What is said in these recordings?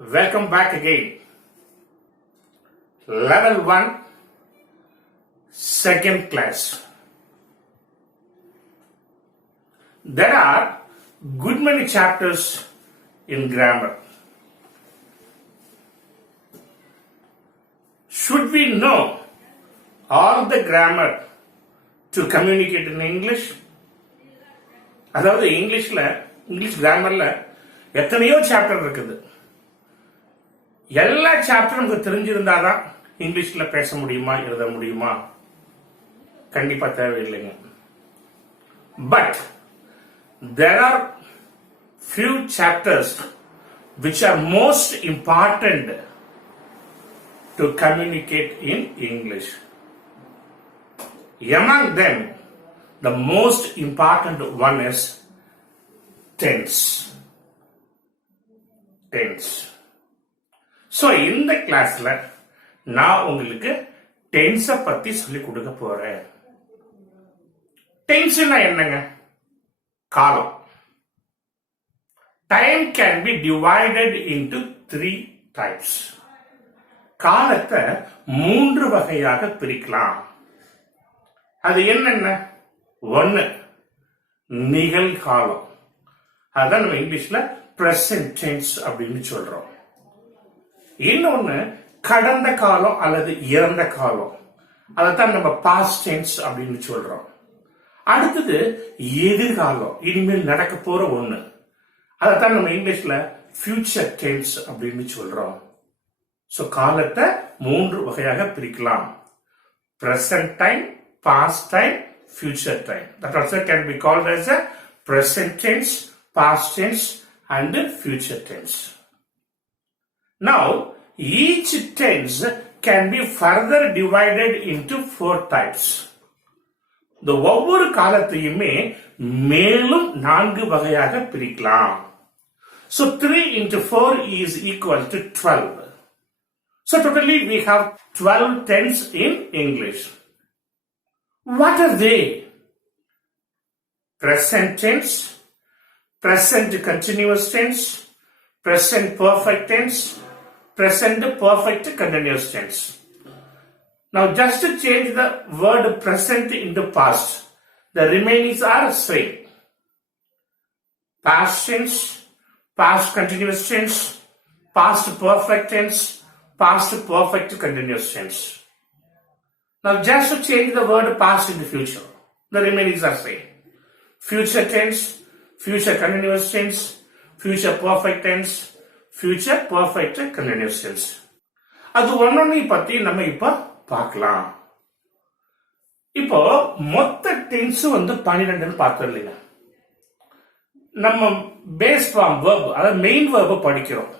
Welcome back again. Level 1, second class. There are good many chapters in grammar. Should we know all the grammar to communicate in English? அதாவது English கிராமர்ல எத்தனையோ chapter இருக்குது. எல்லா சாப்டரும் நமக்கு தெரிஞ்சிருந்தாதான் இங்கிலீஷ்ல பேச முடியுமா, எழுத முடியுமா? கண்டிப்பா தேவையில்லைங்க. But there are few chapters which are most important to communicate in English. Among them, the most important one is tense. So, இந்த கிளாஸ்ல நான் உங்களுக்கு டென்ஸை பத்தி சொல்லி கொடுக்க போறேன். டென்ஸ்னா என்னங்க? காலம். Time can be divided into 3 types. காலத்தை 3 வகையாக பிரிக்கலாம். அது என்னென்ன? 1 நிகழ்காலம். அதான் நம்ம இங்கிலீஷ்ல பிரசன்ட் டென்ஸ் அப்படின்னு சொல்றோம். இன்னொன்னு கடந்த காலம் அல்லது இறந்த காலம். அதைத்தான் நம்ம பாஸ்ட் டென்ஸ் அப்படின்னு சொல்றோம். அடுத்தது எதிர்காலம், இனிமேல் நடக்க போற ஒண்ணு. அதைத்தான் நம்ம இங்கிலீஷ்ல ஃபியூச்சர் டென்ஸ் அப்படின்னு சொல்றோம். சோ காலத்தை 3 வகையாக பிரிக்கலாம். Present time, past time, future time. That also can be called as a present tense, past tense and future tense. Now, each tense can be further divided into 4 types. இந்த ஒவ்வொரு காலத்தையுமே மேலும் 4 வகையாக பிரிக்கலாம். So 3 into 4 is equal to 12. So totally we have 12 tense in English. What are they? Present tense, present continuous tense, present perfect tense, present perfect continuous tense. Now just to change the word present into past, the remainings are same. Past tense, past continuous tense, past perfect tense, past perfect continuous tense. Now just to change the word past into future, the remainings are same. Future tense, future continuous tense, future perfect tense, future perfect continuous tense. அது ஒன்னொன்னு பத்தி நம்ம இப்ப பார்க்கலாம். இப்போ மொத்த tense 12 பார்த்தோம் இல்லையா? நம்ம பேஸ் ஃபார்ம் வெர்ப், அதாவது மெயின் வெர்பை படிக்கிறோம்.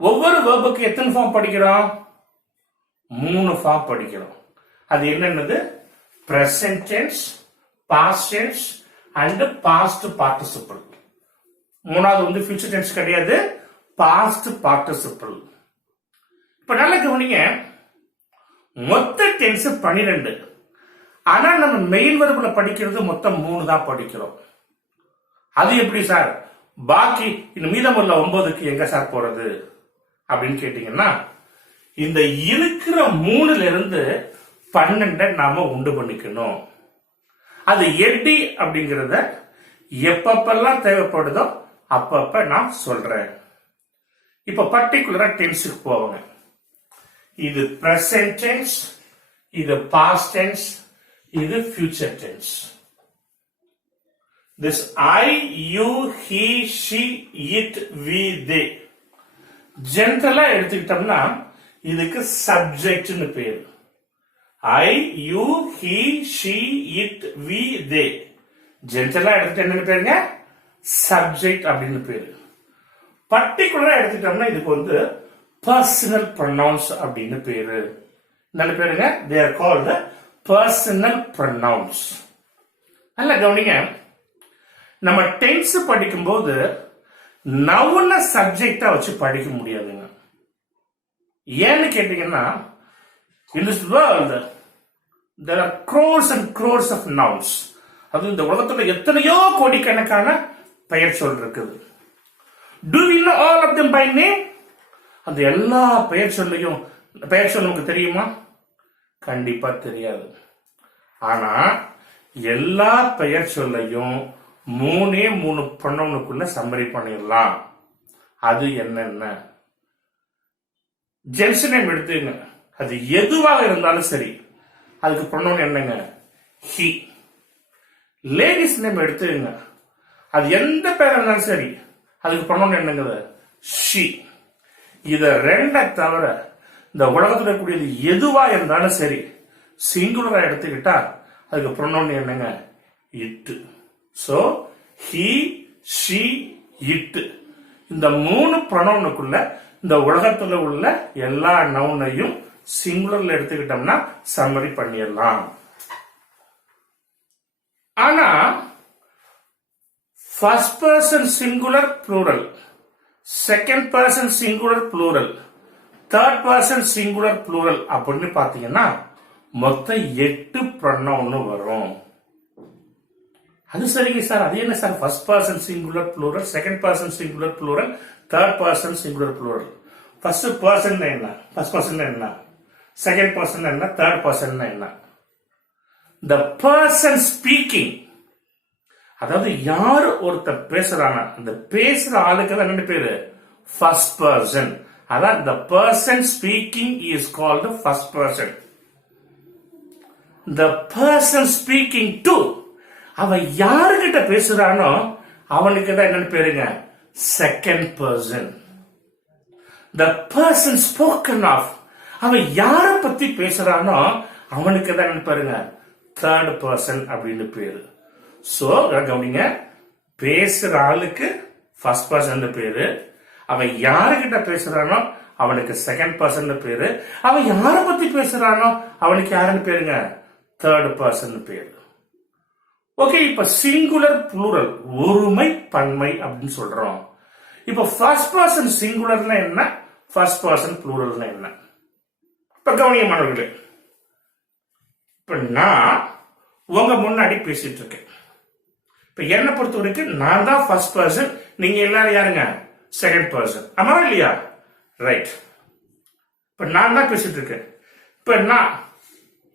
ஒவ்வொரு வெர்புக்கு எத்தனை ஃபார்ம் படிக்கிறோம்? 3 ஃபார்ம் படிக்கிறோம். அது என்னன்னது? Present tense, past tense and past participle. மூணாவது ஃபியூச்சர் டென்ஸ் கிடையாது, பாஸ்ட் பார்ட்டிசிபிள். இப்ப நல்லா கவனிங்க, மொத்த டென்ஸ் 12. ஆனா நம்ம மெயின் வெர்ப்ல படிக்கிறது மொத்தம் 3 தான் படிக்கிறோம். அது எப்படி சார்? பாக்கி இந்த மீதமுள்ள 9க்கு எங்க சார் போறது அப்படின்னு கேட்டீங்கன்னா, இந்த இருக்கிற 3ல இருந்து 12 நாம உண்டு பண்ணிக்கணும். அது எப்படி அப்படிங்கறத எப்பப்பெல்லாம் தேவைப்படுதோ அப்பப்ப நான் சொல்றேன். இப்ப பர்டிகுலரா டென்ஸுக்கு போவாங்க. இது பிரசன்ட் டென்ஸ், இது பாஸ்ட் டென்ஸ், இது future tense. This I, you, he, she, it, we, they ஜென்ரலா எடுத்துக்கிட்டோம்னா இதுக்கு சப்ஜெக்ட்னு பேரு. I, you, he, she, it, we, they ஜென்ரலா எடுத்துட்டு என்னன்னு பேருங்க? சப்ஜெக்ட் அப்படின்னு பேரு. பர்டிகுலரா எடுத்துட்டோம்னா இதுக்கு பர்சனல் ப்ரொனவுன்ஸ் அப்படின்னு பேரு. என்ன பேருங்க? They are called personal pronounce. நல்ல கவனிங்க, நம்ம டென்ஸ் படிக்கும்போது நவுன சப்ஜெக்டா வச்சு படிக்க முடியாதுங்க. ஏன்னு கேட்டீங்கன்னா, in this world there are crores and crores of nouns. அது இந்த உலகத்துல எத்தனையோ கோடிக்கணக்கான பெயர் சொல் இருக்குது. Do we know all of them by name? அந்த எல்லா பெயர் சொல்லையும் நமக்கு தெரியுமா? கண்டிப்பா தெரியாது. ஆனா எல்லா பெயர் சொல்லையும் 3 ப்ரொனவுனுக்குள்ள சம்மரி பண்ணிடலாம். அது என்னென்ன? ஜென்ஸ் நேம் எடுத்துங்க, அது எதுவாக இருந்தாலும் சரி, அதுக்கு ப்ரொனவுன் என்னங்க? ஹி. லேடிஸ் நேம் எடுத்துங்க, அது எந்த பேர் இருந்தாலும் சரி, அதுக்கு ப்ரொனவுன் என்னங்க? ஷி. இத ரெண்டை தவிர இந்த உலகத்தில் இருக்கக்கூடியது எதுவா இருந்தாலும் சரி, சிங்குலரா எடுத்துக்கிட்டா அதுக்கு ப்ரொனவுன் என்னங்க? It. So he, she, it. இந்த 3 ப்ரொனவுனுக்குள்ள இந்த உலகத்துல உள்ள எல்லா நவுனையும் சிங்குலர்ல எடுத்துக்கிட்டோம்னா சம்மரி பண்ணிடலாம். ஆனா first person singular plural, second person singular plural, third person singular plural அப்படின்னு பாத்தீங்கன்னா மொத்தம் 8 ப்ரொனவுன் வரும். அது சரிங்க சார், அது என்ன sir first person singular plural, second person singular plural, third person singular plural? First person என்ன? ஃபர்ஸ்ட் பர்சன் என்ன? செகண்ட் பர்சன் என்ன? தேர்ட் பர்சன் என்ன? the person speaking, அதாவது யார் ஒருத்தர் பேசுறாங்க, அந்த பேசுற ஆளுக்கு தான் என்ன பேரு? First person. அதான் the person speaking is called the first person. the person speaking to, அவன் யாருகிட்ட பேசுறானோ அவனுக்கு தான் என்னன்னு பேருங்க? Second person. the person spoken of, அவன் யார பத்தி பேசுறானோ அவனுக்கு தான் என்ன பாருங்க? தேர்ட் பர்சன் அப்படின்னு பேரு. சோ கவனிங்க, பேசுற ஆளுக்கு ஃபர்ஸ்ட் பர்சன் பேரு, அவன் யாருகிட்ட பேசுறானோ அவனுக்கு செகண்ட் பர்சன் பேரு, அவன் யார பத்தி பேசுறானோ அவனுக்கு யாருன்னு பேருங்க? தேர்ட் பர்சன் பேரு. ஓகே, இப்ப சிங்குலர் ப்ளூரல், ஒருமை பன்மை அப்படின்னு சொல்றோம். இப்ப ஃபர்ஸ்ட் பர்சன் சிங்குலர்னா என்ன, ஃபர்ஸ்ட் பர்சன் ப்ளூரல்னா என்ன? இப்ப கவனிய மாணவர்களே, இப்ப நான் உங்க முன்னாடி பேசிட்டு இருக்கேன். இப்ப என்னை பொறுத்த வரைக்கும் நான் தான் ஃபர்ஸ்ட் பர்சன், நீங்க எல்லாரும் யாருங்க? Second person. ஆமா இல்லையா? ரைட். இப்ப நான் தான் பேசிட்டு இருக்கேன். இப்ப நான்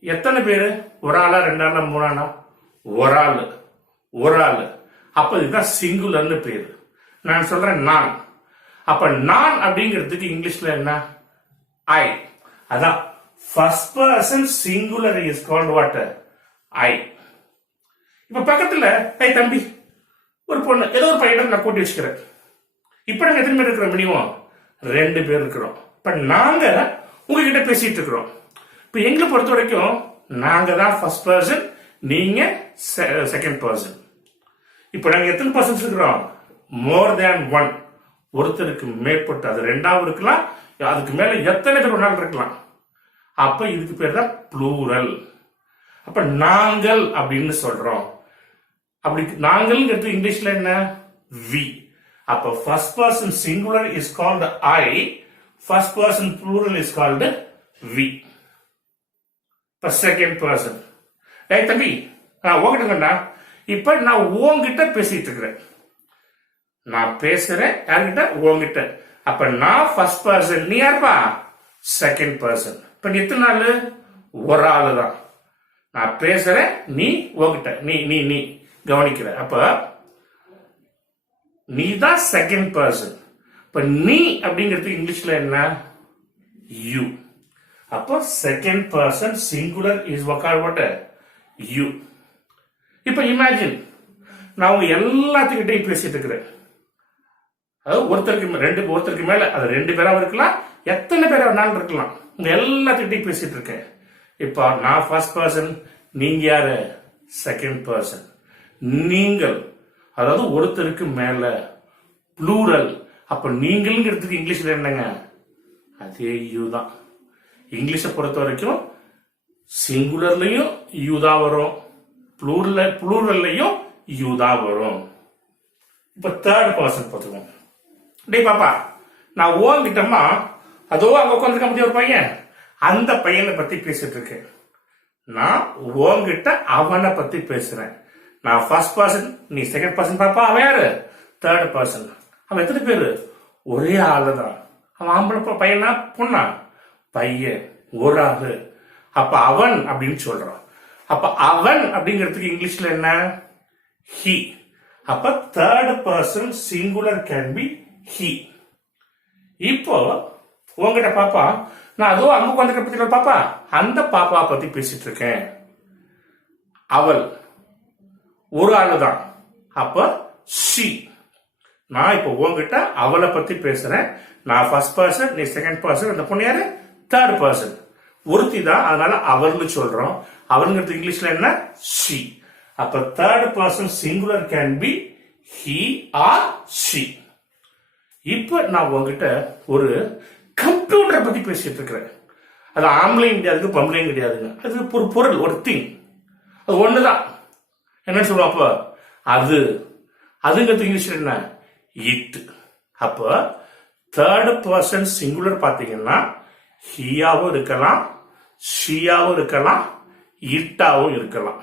எத்தனை பேரு? ஒரு ஆளா, 2 ஆளா, 3 ஆளா? ஒரு ஆளு. அப்ப இதுதான் சிங்குலர்னு பேரு. நான் சொல்றேன் நான். அப்ப நான் அப்படிங்கிறதுக்கு இங்கிலீஷ்ல என்ன? ஐ. அதான் first person singular is called what? I. இப்ப பக்கத்துல தம்பி, ஒரு பொண்ணு, ஏதோ ஒரு பையனை நான் கூட்டி வச்சுக்கிறேன். இப்ப நாங்க எத்தனை பேர் இருக்கிறோம்? மினிமம் 2 பேர் இருக்கிறோம். இப்ப நாங்க உங்ககிட்ட பேசிட்டு இருக்கிறோம். இப்ப எங்களை பொறுத்த வரைக்கும் நாங்க தான் ஃபர்ஸ்ட் பர்சன், நீங்க செகண்ட் பர்சன். இப்ப நாங்க எத்தனை பர்சன்ஸ் இருக்கிறோம்? மோர் தேன் 1. ஒருத்தருக்கு மேற்பட்டு, அது 2ஆவும் இருக்கலாம், அதுக்கு மேல எத்தனை பேர் வேணாலும் இருக்கலாம். அப்ப இதுக்கு பேர் தான் ப்ளூரல். அப்ப நாங்கள் அப்படின்னு சொல்றோம். அப்படி நாங்கள் இங்கிலீஷ்ல என்ன? வி. அப்ப first person singular is called I, first person plural is called we. இப்ப செகண்ட் பர்சன், தம்பி உங்ககிட்ட, இப்ப நான் உங்ககிட்ட பேசிட்டு இருக்கிறேன். நான் பேசுறேன் யார்கிட்ட? உங்ககிட்ட. அப்ப நான் ஃபர்ஸ்ட் பர்சன், நீ யாருப்பா? Second person. இப்ப நீ எத்தனை நாள்? ஒரு ஆளு தான். நான் பேசுறேன், நீ உங்ககிட்ட, நீ கவனிக்கிற. அப்ப நீ தான் செகண்ட் பர்சன். இப்ப நீ அப்படிங்கிறது இங்கிலீஷ்ல என்ன? யூ. அப்போ second person singular is what? You. இப்ப இமேஜின், நான் உங்க எல்லாத்துக்கிட்டையும் பேசிட்டு இருக்கிறேன். அதாவது ஒருத்தருக்கு மேல, அது 2 பேரா இருக்கலாம், எத்தனை பேரா வேணாலும் இருக்கலாம், உங்க எல்லாத்துக்கிட்டையும் பேசிட்டு இருக்கேன். இப்ப நான் ஃபர்ஸ்ட் பர்சன், நீங்க யாரு? Second person. நீங்கள், அதாவது ஒருத்தருக்கு மேல, ப்ளூரல். அப்ப நீங்கள்ங்கிறதுக்கு இங்கிலீஷ்ல என்னங்க? அதே யூ தான். இங்கிலீஷை பொறுத்த வரைக்கும் சிங்குலர்லயும் யூ தான் வரும், ப்ளூரல்லையும் யூ தான் வரும். இப்ப தேர்ட் பர்சன் பார்த்துக்கோங்க. டேய் பாப்பா, நான் ஓங்கிட்டமா, அதோ அங்க உட்காந்துருக்க முடிய ஒரு பையன், அந்த பையனை பத்தி பேசிட்டு இருக்கேன். நான் உங்ககிட்ட அவனை பத்தி பேசுறேன். நான் ஃபர்ஸ்ட் பர்சன், நீ செகண்ட் பர்சன். பாப்பா அவன் யாரு? Third person. அவன் எத்தனை பேரு? ஒரே ஆளுதான். அவன் ஆம்பளை பையனா பொண்ணா? பையன், ஒரு ஆளு. அப்ப அவன் அப்படின்னு சொல்றான். அப்ப அவன் அப்படிங்கிறதுக்கு இங்கிலீஷ்ல என்ன? he. அப்ப third person singular can be he. இப்போ உங்ககிட்ட பாப்பா, நான் அதோ அங்க உட்காந்துக்க பத்தி பாப்பா, அந்த பாப்பா பத்தி பேசிட்டு இருக்கேன். அவள் ஒரு ஆளுதான். அப்ப she. நான் இப்போ உங்ககிட்ட அவளை பத்தி பேசுறேன். நான் ஃபர்ஸ்ட் பர்சன், நீ செகண்ட் பர்சன், அந்த பொண்ணு யாரு? Third person. ஒருத்தி தான், அதனால அவள்னு சொல்றோம். அவளுங்கிறது இங்கிலீஷ்ல என்ன? she. அப்ப third person singular can be he or she. இப்ப நான் உங்ககிட்ட ஒரு கம்ப்யூட்டரை பத்தி பேசிட்டு இருக்கிறேன். அது ஆம்பளையும் கிடையாது, பொம்பளையும் கிடையாதுங்க. அது ஒரு பொருள், ஒரு திங். அது ஒண்ணுதான். என்ன சொல்லுவோம் அப்ப? அதுங்கிறது இங்கிலீஷ்ல என்ன? இட். அப்ப தேர்ட் பர்சன் சிங்குலர் பாத்தீங்கன்னா ஹியாவும் இருக்கலாம், ஷியாவும் இருக்கலாம், இட்டாவும் இருக்கலாம்.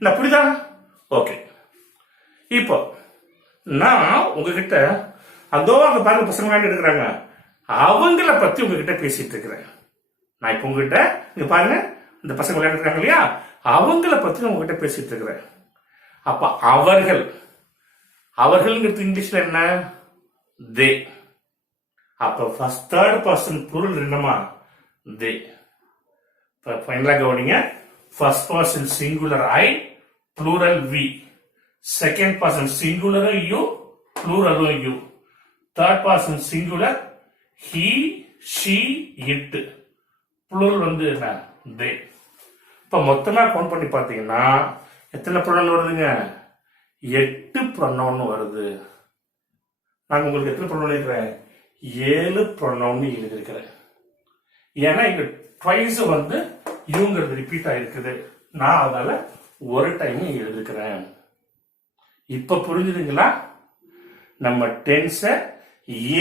என்ன புரியுதா? ஓகே. இப்போ நான் உங்ககிட்ட அதோ அங்க பாருங்க பசங்க விளையாண்டு இருக்கிறாங்க, அவங்கள பத்தி உங்ககிட்ட பேசிட்டு இருக்கிறேன். நான் இப்ப உங்ககிட்ட இங்க பாருங்க, இந்த பசங்க விளையாண்டு இருக்காங்க இல்லையா, அவங்கள பத்தி நான் உங்ககிட்ட பேசிட்டு இருக்கிறேன். அப்ப அவர்கள்ங்கிறது இங்கிலீஷ்ல என்ன? தே. அப்ப ஃபர்ஸ்ட் தேர்ட் பர்சன் புருள் என்னமா? தே. ஃபைனலா கவனிங்க. First person singular I, plural we. Second person singular you, plural you. Third person singular he, she, it. plural வந்து என்ன? they. இப்ப மொத்தமா கவுண்ட் பண்ணி பாத்தீங்கன்னா எத்தனை ப்ரொனவுன் வருதுங்க? 8 ப்ரொனவுன் வருது. நான் உங்களுக்கு எத்தனை ப்ரொனவுன் எழுதுறேன்? 7 ப்ரொனவுன் எழுதிருக்கிறேன். ஏன்னா இங்க ட்வைஸ் வந்து யூங்கிறது ரிப்பீட் ஆயிருக்குது. நான் அதனால ஒரு டைம் எழுதிக்கிறேன். இப்ப புரிஞ்சுதுங்களா? நம்ம டென்ஸ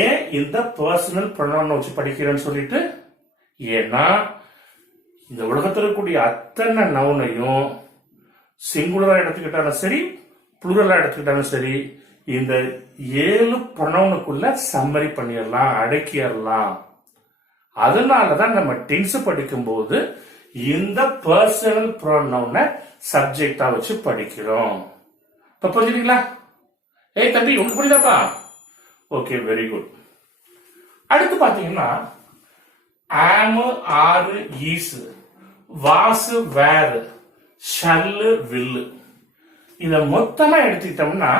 ஏன் இந்த பர்சனல் ப்ரொனவுன் வச்சு படிக்கிறேன்னு சொல்லிட்டு, ஏன்னா இந்த உலகத்தில் இருக்கக்கூடிய அத்தனை நவுனையும் சிங்குலரா எடுத்துக்கிட்டாலும் சரி, புளூரலா எடுத்துக்கிட்டாலும் சரி, இந்த 7 ப்ரொனவுனுக்குள்ள சம்மரி பண்ணிடலாம், அடக்கிடலாம். அதனாலதான் நம்ம டென்ஸ் படிக்கும் போது இந்த பர்சனல் ப்ரொனவுனை சப்ஜெக்டா வச்சு படிக்கிறோம். இப்ப புரிஞ்சுங்களா? ஏய் தம்பி, உங்களுக்கு புரியுதாப்பா? Okay, very good. அடுத்து பாத்தீங்கன்னா ஆமு, ஆறு, ஈசு, வாசு, வேறு, ஷல்லு, வில்லு, இத மொத்தமா எடுத்துக்கிட்டோம்னா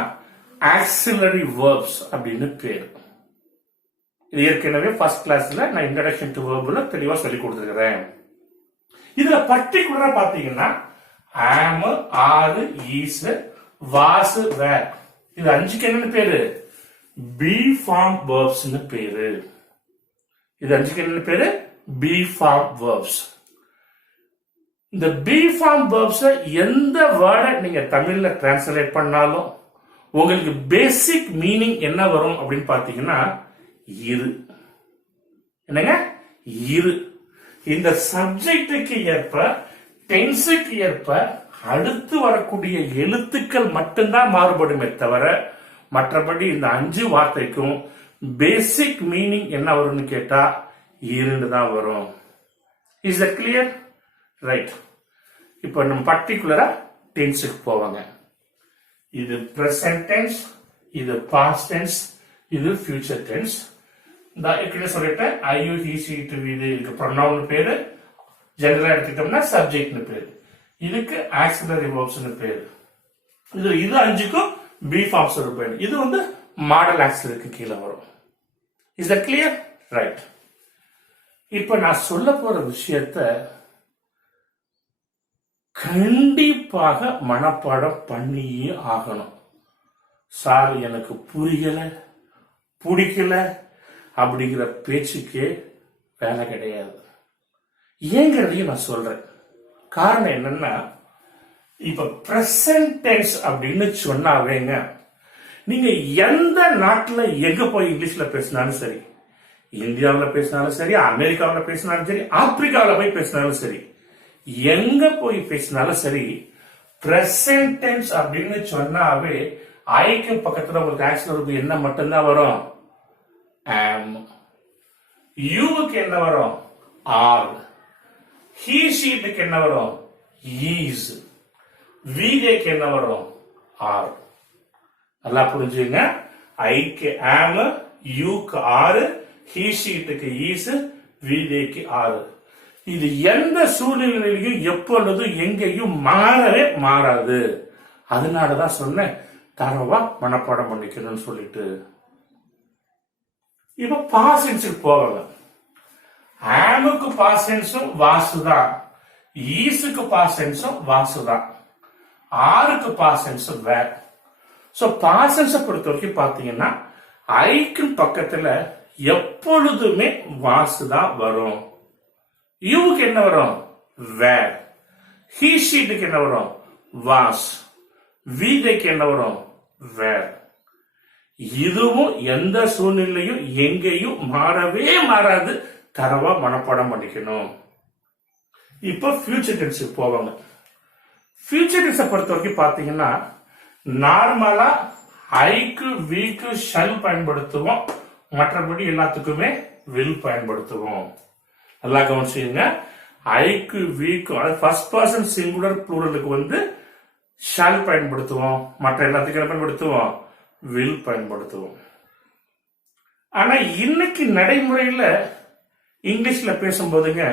ஆக்சிலரி வேர்ப்ஸ் அப்படின்னு பேரு. இது ஏற்கனவே ஃபர்ஸ்ட் கிளாஸ்ல நான் இன்ட்ரோடக்ஷன் டு வேர்ப்ல தெளிவா சொல்லி கொடுத்துருக்கிறேன். இதுல பர்டிகுலரா பாத்தீங்கன்னா ஆமு, ஆறு, ஈசு, வாசு, வேர், இது 5க்கு என்னன்னு பேரு? பி ஃபார்ம் வேர்ப்ஸ் பேரு. இது 5க்கு என்னன்னு பேரு? Be form verbs. இந்த பி ஃபார்ம் வேர்ப்ஸ் எந்த வேர்டை நீங்க தமிழ்ல டிரான்ஸ்லேட் பண்ணாலும் உங்களுக்கு பேசிக் மீனிங் என்ன வரும் அப்படின்னு பாத்தீங்கன்னா இரு. என்னங்க? இரு. இந்த சப்ஜெக்டுக்கு ஏற்ப, டென்ஸுக்கு ஏற்ப அடுத்து வரக்கூடிய எழுத்துக்கள் மட்டும்தான் மாறுபடுமே தவிர மற்றபடி இந்த 5 வார்த்தைக்கும் பேசிக் மீனிங் என்ன வரும்னு கேட்டா இருன்னு தான் வரும். Is that clear? ரைட். இப்போ நம்ம பர்டிகுலரா டென்ஸுக்கு போவாங்க. இது பிரசன்ட் டென்ஸ், இது பாஸ்ட் டென்ஸ், இது ஃபியூச்சர் டென்ஸ். இந்த ஏற்கனவே சொல்லிட்டேன், ஐயு, ஹி, ஷி, இட், இது இதுக்கு ப்ரொனவுன் பேரு. ஜெனரலா எடுத்துக்கிட்டோம்னா சப்ஜெக்ட்னு பேரு. இதுக்கு ஆக்சிலரி வேர்ப்ஸ்னு பேரு. இது 5க்கும் பி ஃபார்ம்ஸ் பேரு. இது வந்து மாடல் ஆக்சிலரிக்கு கீழே வரும். Is that clear? ரைட். இப்ப நான் சொல்ல போற விஷயத்த கண்டிப்பாக மனப்பாடம் பண்ணியே ஆகணும். சார் எனக்கு புரியல, பிடிக்கல அப்படிங்கிற பேச்சுக்கே வேலை கிடையாது. ஏங்கிறதையும் நான் சொல்றேன். காரணம் என்னன்னா, இப்ப பிரசன்ட் டென்ஸ் அப்படின்னு சொன்னாவேங்க, நீங்க எந்த நாட்டுல எங்க போய் இங்கிலீஷ்ல பேசினாலும் சரி, இந்தியாவில் பேசினாலும் சரி, அமெரிக்காவில் பேசினாலும் சரி, ஆப்பிரிக்காவில் போய் பேசினாலும் சரி, எங்க போய் பேசினாலும் சரி, பிரசன்ட் டென்ஸ் அப்படின்னு சொன்னாவே ஐக்கு பக்கத்துல உங்களுக்கு ஆக்சிலரி என்ன மட்டும்தான் வரும்? am. யூவுக்கு என்ன வரும்? ஆர். ஹீ ஷீட்டுக்கு என்ன வரும்? ஈஸ். வீதேக்கு என்ன வரும்? ஆர். நல்லா புரிஞ்சுங்க. ஐக்கு ஆம், யூக்கு ஆறு, ஹீ ஷீட்டுக்கு ஈஸ், வீதேக்கு ஆறு. இது எந்த சூழ்நிலையிலையும் எப்பொழுதும் எங்கேயும் மாறவே மாறாது. அதனாலதான் சொன்னேன் தரவா மனப்பாடம் பண்ணிக்கணும்னு சொல்லிட்டு. இப்ப பாசன்ஸுக்கு போவாங்க. ஆமுக்கு பாசன்ஸும் வாசுதான், ஈஸுக்கு பாசன்ஸும் வாசுதான், ஆறுக்கு பாசன்ஸும் வேற. சோ பாசன்ஸை பொறுத்த வரைக்கும் பாத்தீங்கன்னா ஐக்கு பக்கத்துல எப்பொழுதுமே வாசுதான் வரும். யூக்கு என்ன வரும்? வேர். ஹீ ஷீட்டுக்கு என்ன வரும்? வாஸ். வீதைக்கு என்ன வரும்? வேர். இதுவும் எந்த சூழ்நிலையும் எங்கேயும் மாறவே மாறாது. தரவா மனப்பாடம் பண்ணிக்கணும். இப்போ ஃபியூச்சர் டென்ஸுக்கு போவாங்க. ஃபியூச்சர் டென்ஸை பொறுத்த வரைக்கும் பாத்தீங்கன்னா நார்மலா ஐக்கு வீக்கு ஷல் பயன்படுத்துவோம், மற்றபடி எல்லாத்துக்குமே வில் பயன்படுத்துவோம். நல்லா கவனிச்சுங்க. ஐக்கு வீக்கு ஃபர்ஸ்ட் பர்சன் சிங்குலர் ப்ளூரலுக்கு வந்து ஷால் பயன்படுத்துவோம், மற்ற எல்லாத்துக்கும் பயன்படுத்துவோம், வில் பயன்படுத்துவோம். ஆனா இன்னைக்கு நடைமுறையில இங்கிலீஷ்ல பேசும்போதுங்க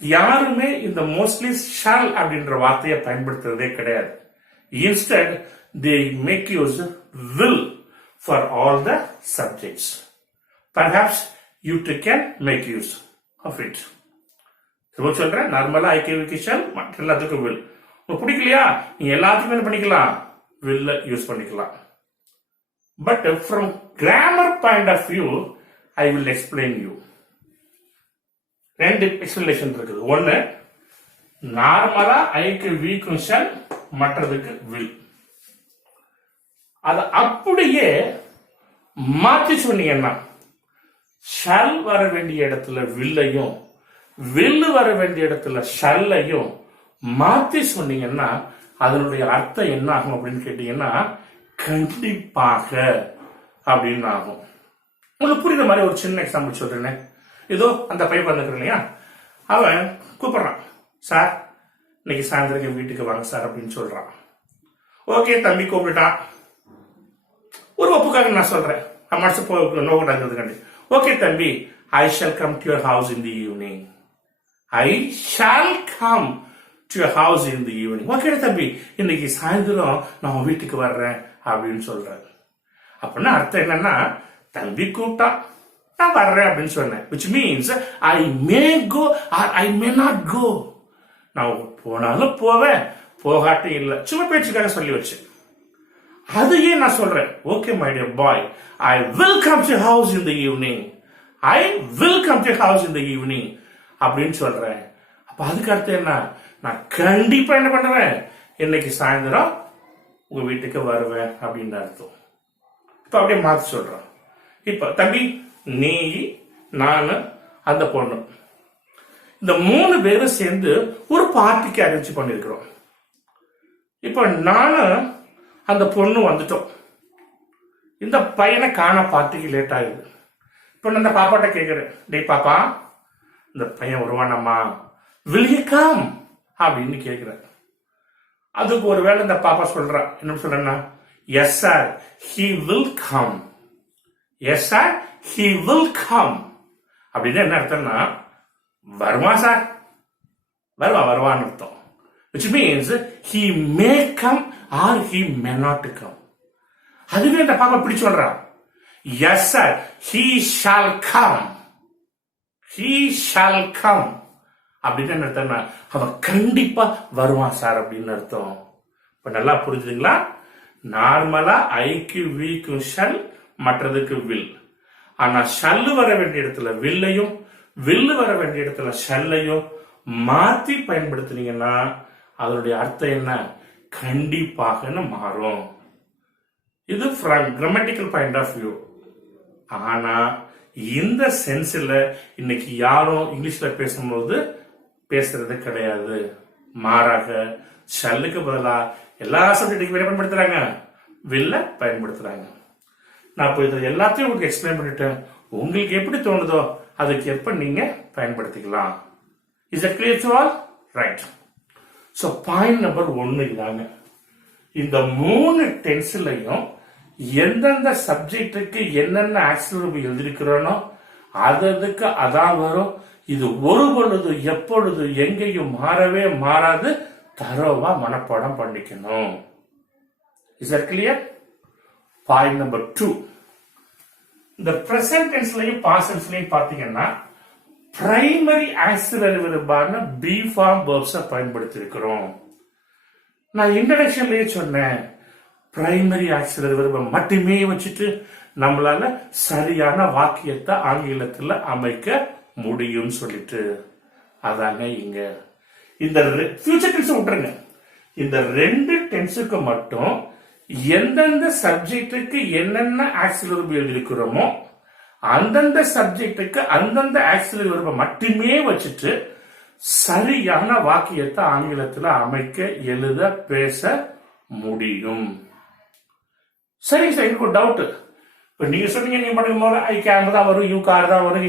யாருமே இந்த மோஸ்ட்லி ஷால் அப்படின்ற வார்த்தையை பயன்படுத்துறதே கிடையாது. Instead they make use will for all the subjects. Perhaps you too can make use of it. சொல்றேன், நார்மலா ஐக்கிய ஷால், மற்ற எல்லாத்துக்கும் will. பிடிக்கலையா நீ எல்லாத்துக்கும் என்ன பண்ணிக்கலாம்? will யூஸ் பண்ணிக்கலாம். But from grammar point of view I will explain you. ரெண்டு எக்ஸ்பிளனேஷன் இருக்குது. ஒன்னு நார்மலா ஐக்கு வீக்கும் ஷால், மற்றதுக்கு will. அது அப்படியே மாற்றி சொன்னீங்கன்னா ஷல் வர வேண்டிய இடத்துல வில்லையும், வில்லு வர வேண்டிய இடத்துல ஷல்லையும் மாத்தி சொன்னீங்கன்னா அதனுடைய அர்த்தம் என்ன ஆகும் அப்படின்னு கேட்டீங்கன்னா கண்டிப்பாக அப்படின்னு ஆகும். உங்களுக்கு புரியுற மாதிரி ஒரு சின்ன எக்ஸாம்பிள் சொல்றேன். இதோ அந்த பையன் வந்துக்கிறேன் இல்லையா, அவன் கூப்பிடுறான், சார் இன்னைக்கு சாயந்தரம் வீட்டுக்கு வாங்க சார் அப்படின்னு சொல்றான். ஓகே தம்பி கூப்பிட்டான். ஒரு ஒப்புக்காக நான் சொல்றேன், மனசு நோக்கண்டாங்கிறதுக்காண்டி. ஓகே தம்பி, I shall come to your house in the evening. I shall come to your house in the evening. Okay தம்பி, இன்னைக்கு சாயந்தரம் நான் வீட்டுக்கு வர்றேன் அப்படின்னு சொல்றேன். அப்படின்னா அர்த்தம் என்னன்னா, தம்பி கூப்பிட்டா நான் வர்றேன் அப்படின்னு சொன்னேன். which means I may go or I may not go. நான் போனாலும் போவேன், போகாட்டும் இல்லை, சும்மா பேச்சுக்காக சொல்லி வச்சு. அதையே நான் சொல்றேன், okay my dear boy, I will come to house in the evening. I will come to house in the evening அப்படின்னு சொல்றேன். அப்ப அதுக்கு அர்த்தம் என்ன? நான் கண்டிப்பா என்ன பண்ணுவேன், இன்னைக்கு சாயந்தரம் உங்க வீட்டுக்கு வருவேன் அப்படின்னு அர்த்தம். இப்ப அப்படியே மாத்தி சொல்றேன். இப்ப தம்பி, நீ, நானு, அந்த பொண்ணு, இந்த 3 பேரும் சேர்ந்து ஒரு பார்ட்டிக்கு அரேஞ்ச் பண்ணிருக்கிறோம். இப்ப நானும் அந்த பொண்ணு வந்துட்டோம். இந்த பையனை காண பார்ட்டிக்கு லேட் ஆகுது. இப்ப நான் அந்த பாப்பாட்ட கேட்கிறேன், டேய் பாப்பா, இந்த பையன் வருவானம்மா, will he come அப்படின்னு கேட்கிறேன். அதுக்கு ஒருவேளை இந்த பாப்பா சொல்றா, என்ன சொல்றேன்னா, yes sir he will come. Yes sir he will come அப்படின்னு என்ன அர்த்தம்னா, வருவான் சார், வருவான்னு அர்த்தம். which means he may come or he may not come. அதுவே இந்த பாப்பா பிடி சொல்றா, yes sir he shall come. he shall come அப்படின்னு என்ன அர்த்தம்னா, அவன் கண்டிப்பா வருவான் சார் அப்படின்னு அர்த்தம். இப்ப நல்லா புரிஞ்சுதுங்களா? நார்மலா ஐக்கு வீக்கு ஷல், மற்றதுக்கு வில். ஆனா ஷல்லு வர வேண்டிய இடத்துல வில்லையும், வில்லு வர வேண்டிய இடத்துல ஷல்லையும் மாத்தி பயன்படுத்தினீங்கன்னா அதனுடைய அர்த்தம் என்ன? கண்டிப்பாக மாறும். இது from grammatical point of view. ஆனா இந்த சென்ஸ்ல இன்னைக்கு யாரும் இங்கிலீஷ்ல பேசும்போது பேசுறது கிடையாது. மாறாக ஷல்லுக்கு பதிலா எல்லா சப்ஜெக்டுக்கும் பயன்படுத்துறாங்க, வில்ல பயன்படுத்துறாங்க. நான் இப்போ இது எல்லாத்தையும் உங்களுக்கு எக்ஸ்பிளைன் பண்ணிட்டேன். உங்களுக்கு எப்படி தோணுதோ அதுக்கு எப்ப நீங்க பயன்படுத்திக்கலாம். Is it clear to all? Right. So point number 1 இதாங்க. இந்த 3 டென்ஸ்லயும் எந்தெந்த சப்ஜெக்டுக்கு என்னென்ன ஆக்சிலரி எழுதிருக்கிறோனோ அதுக்கு அதான் வரும். இது ஒரு பொழுது எப்பொழுது எங்கேயும் மாறவே மாறாது. தரோவா மனப்பாடம் பண்ணிக்கணும். Is that clear? Point number 2, இந்த பிரசன்ட் டென்ஸ்லயும் பாஸ்ட் டென்ஸ்லயும் பாத்தீங்கன்னா பிரைமரி ஆக்சிலரி வெர்பான பி ஃபார்ம் வெர்ப்ஸ் பயன்படுத்தி இருக்கிறோம். நான் இன்ட்ரோடக்ஷன்லயே சொன்னேன், பிரைமரி ஆக்சிலரி வெர்பை மட்டுமே வச்சுட்டு நம்மளால சரியான வாக்கியத்தை ஆங்கிலத்தில் அமைக்க முடியும் சொல்லிட்டு. அதாங்க இங்க இந்த ஃபியூச்சர் டென்ஸ் விட்டுருங்க. இந்த 2 டென்ஸுக்கு மட்டும் எந்தெந்த சப்ஜெக்டுக்கு என்னென்ன ஆக்சிலரி எழுதிருக்கிறோமோ அந்தந்த சப்ஜெக்டுக்கு அந்தந்த ஆக்சிலரி வெர்பை மட்டுமே வச்சுட்டு சரியான வாக்கியத்தை ஆங்கிலத்தில் அமைக்க எழுத பேச முடியும். சரி சார், எனக்கு ஒரு டவுட். இப்ப நீங்க சொன்னீங்க, நீங்க பண்ணும் போது ஐ கேம் தான் வரும், யூ கார் தான் வரும்,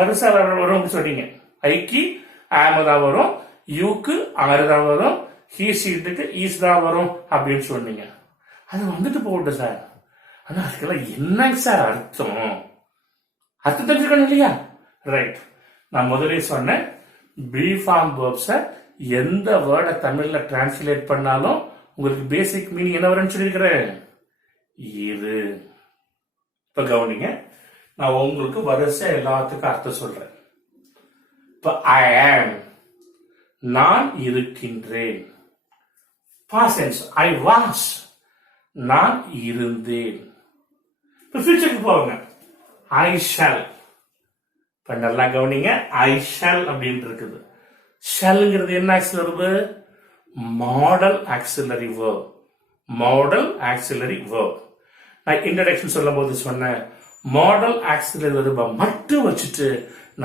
வருஷா வரும் சொன்னீங்க. ஐக்கு ஆம் தான் வரும், யூக்கு ஆறு தான் வரும், ஹீ சீட்டுக்கு ஈஸ் தான் வரும் அப்படின்னு சொன்னீங்க. அது வந்துட்டு போகட்டும் சார். ஆனா அதுக்கெல்லாம் என்னங்க சார் அர்த்தம்? அர்த்தம் தெரிஞ்சுக்கணும் இல்லையா? ரைட். நான் முதலே சொன்னேன், பி ஃபார்ம் வெர்ப்ஸை எந்த வேர்டை தமிழ்ல டிரான்ஸ்லேட் பண்ணாலும் உங்களுக்கு பேசிக் மீனிங் என்ன வரும்னு சொல்லியிருக்கிறேன், இது. இப்ப கவனிங்க, நான் உங்களுக்கு வரிசை எல்லாத்துக்கும் அர்த்தம் சொல்றேன். இப்ப ஐ ஆம், நான் இருக்கின்றேன். பாஸ்ட் டென்ஸ் ஐ வாஸ், நான் இருந்தேன். இப்ப ஃபியூச்சருக்கு போவாங்க, ஐ ஷால். இப்ப நல்லா கவனிங்க, ஐ ஷால் அப்படின்னு இருக்குது. ஷால்ங்கிறது என்ன auxiliary verb? Model auxiliary verb. Model auxiliary verb. நான் இன்ட்ரோடக்ஷன் சொல்லும் போது சொன்னேன், மாடல் ஆக்சிலரி வெர்பை மட்டும் வச்சுட்டு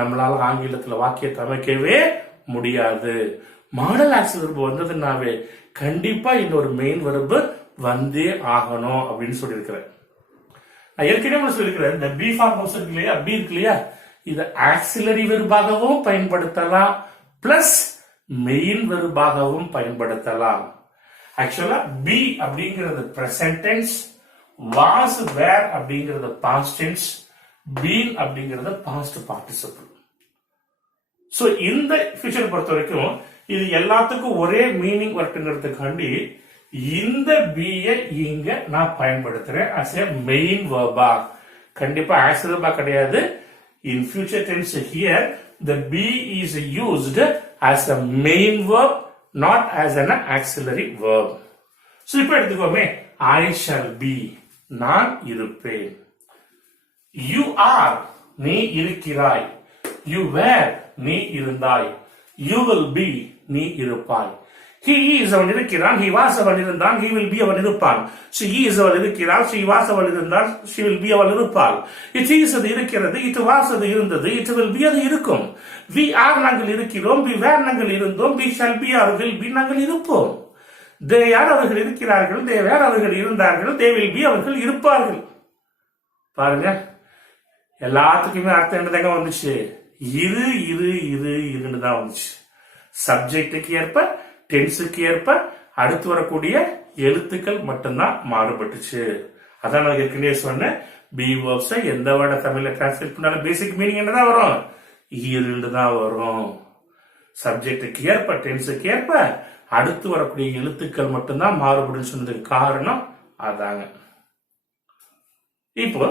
நம்மளால ஆங்கிலத்துல வாக்கியத்தை அமைக்கவே முடியாது. மாடல் ஆக்சிலரி வெர்ப் வந்ததுனாவே கண்டிப்பா இன்னொரு மெயின் வெர்பு வந்தே ஆகணும் அப்படின்னு சொல்லியிருக்கிறேன். நான் ஏற்கனவே சொல்லியிருக்கிறேன், இந்த பி ஃபார்ம் இருக்கு இல்லையா, பி இருக்கு இல்லையா, இதை ஆக்சிலரி வெர்பாகவும் பயன்படுத்தலாம், பிளஸ் மெயின் வெர்பாகவும் பயன்படுத்தலாம். ஆக்சுவலா பி அப்படிங்கிறது பிரசன்ட் டென்ஸ், வாஸ் வேர் அப்படிங்கிறது பாஸ்ட் டென்ஸ், பீன் அப்படிங்கிறது பாஸ்ட் பார்ட்டிசிபிள். சோ இந்த ஃபியூச்சர் பொறுத்த வரைக்கும் இது எல்லாத்துக்கும் ஒரே மீனிங் வரட்டுங்கிறதுக்காண்டி இந்த பியை இங்க நான் பயன்படுத்துறேன் as a மெயின் வெர்பா. கண்டிப்பா ஆக்சிலரி வெர்பா கிடையாது. In future tense here the be is used as a main verb, not as an auxiliary verb. So இப்ப எடுத்துக்கோமே, I shall be, நான் இருப்பேன். You are, நீ இருக்கிறாய். You were, நீ இருந்தாய். You will be, நீ இருப்பாய். He is, அவன் இருக்கிறான். He was, அவன் இருந்தான். He will be, அவன் இருப்பான். She is, அவள் இருக்கிறாள். She was, அவள் இருந்தாள். She will be, அவள் இருப்பாள். It is, அது இருக்கிறது. It was, அது இருந்தது. It will be, அது இருக்கும். We are, நாங்கள் இருக்கிறோம். We were, நாங்கள் இருந்தோம். We shall be, or will be, நாங்கள் இருப்போம். They are, அவர்கள் இருக்கிறார்கள். They were, அவர்கள் இருந்தார்கள். They will be, அவர்கள் இருப்பார்கள். பாருங்க, எல்லாத்துக்குமே அர்த்தம் என்னதாங்க வந்துச்சு? இரு இரு இரு இருன்னு தான் வந்துச்சு. சப்ஜெக்டுக்கு ஏற்ப, டென்ஸுக்கு ஏற்ப அடுத்து வரக்கூடிய எழுத்துக்கள் மட்டும்தான் மாறுபட்டுச்சு. அதான் நான் ஏற்கனவே சொன்னேன், பி வெர்ப்ஸை எந்த வேர்டை தமிழ்ல டிரான்ஸ்லேட் பண்ணாலும் பேசிக் மீனிங் என்னதான் வரும்? இருண்டு தான் வரும். சப்ஜெக்டுக்கு ஏற்ப, டென்ஸுக்கு ஏற்ப அடுத்து வரக்கூடிய எழுத்துக்கள் மட்டும்தான் மாறுபடும் சொன்னதுக்கு காரணம் அதாங்க. இப்போ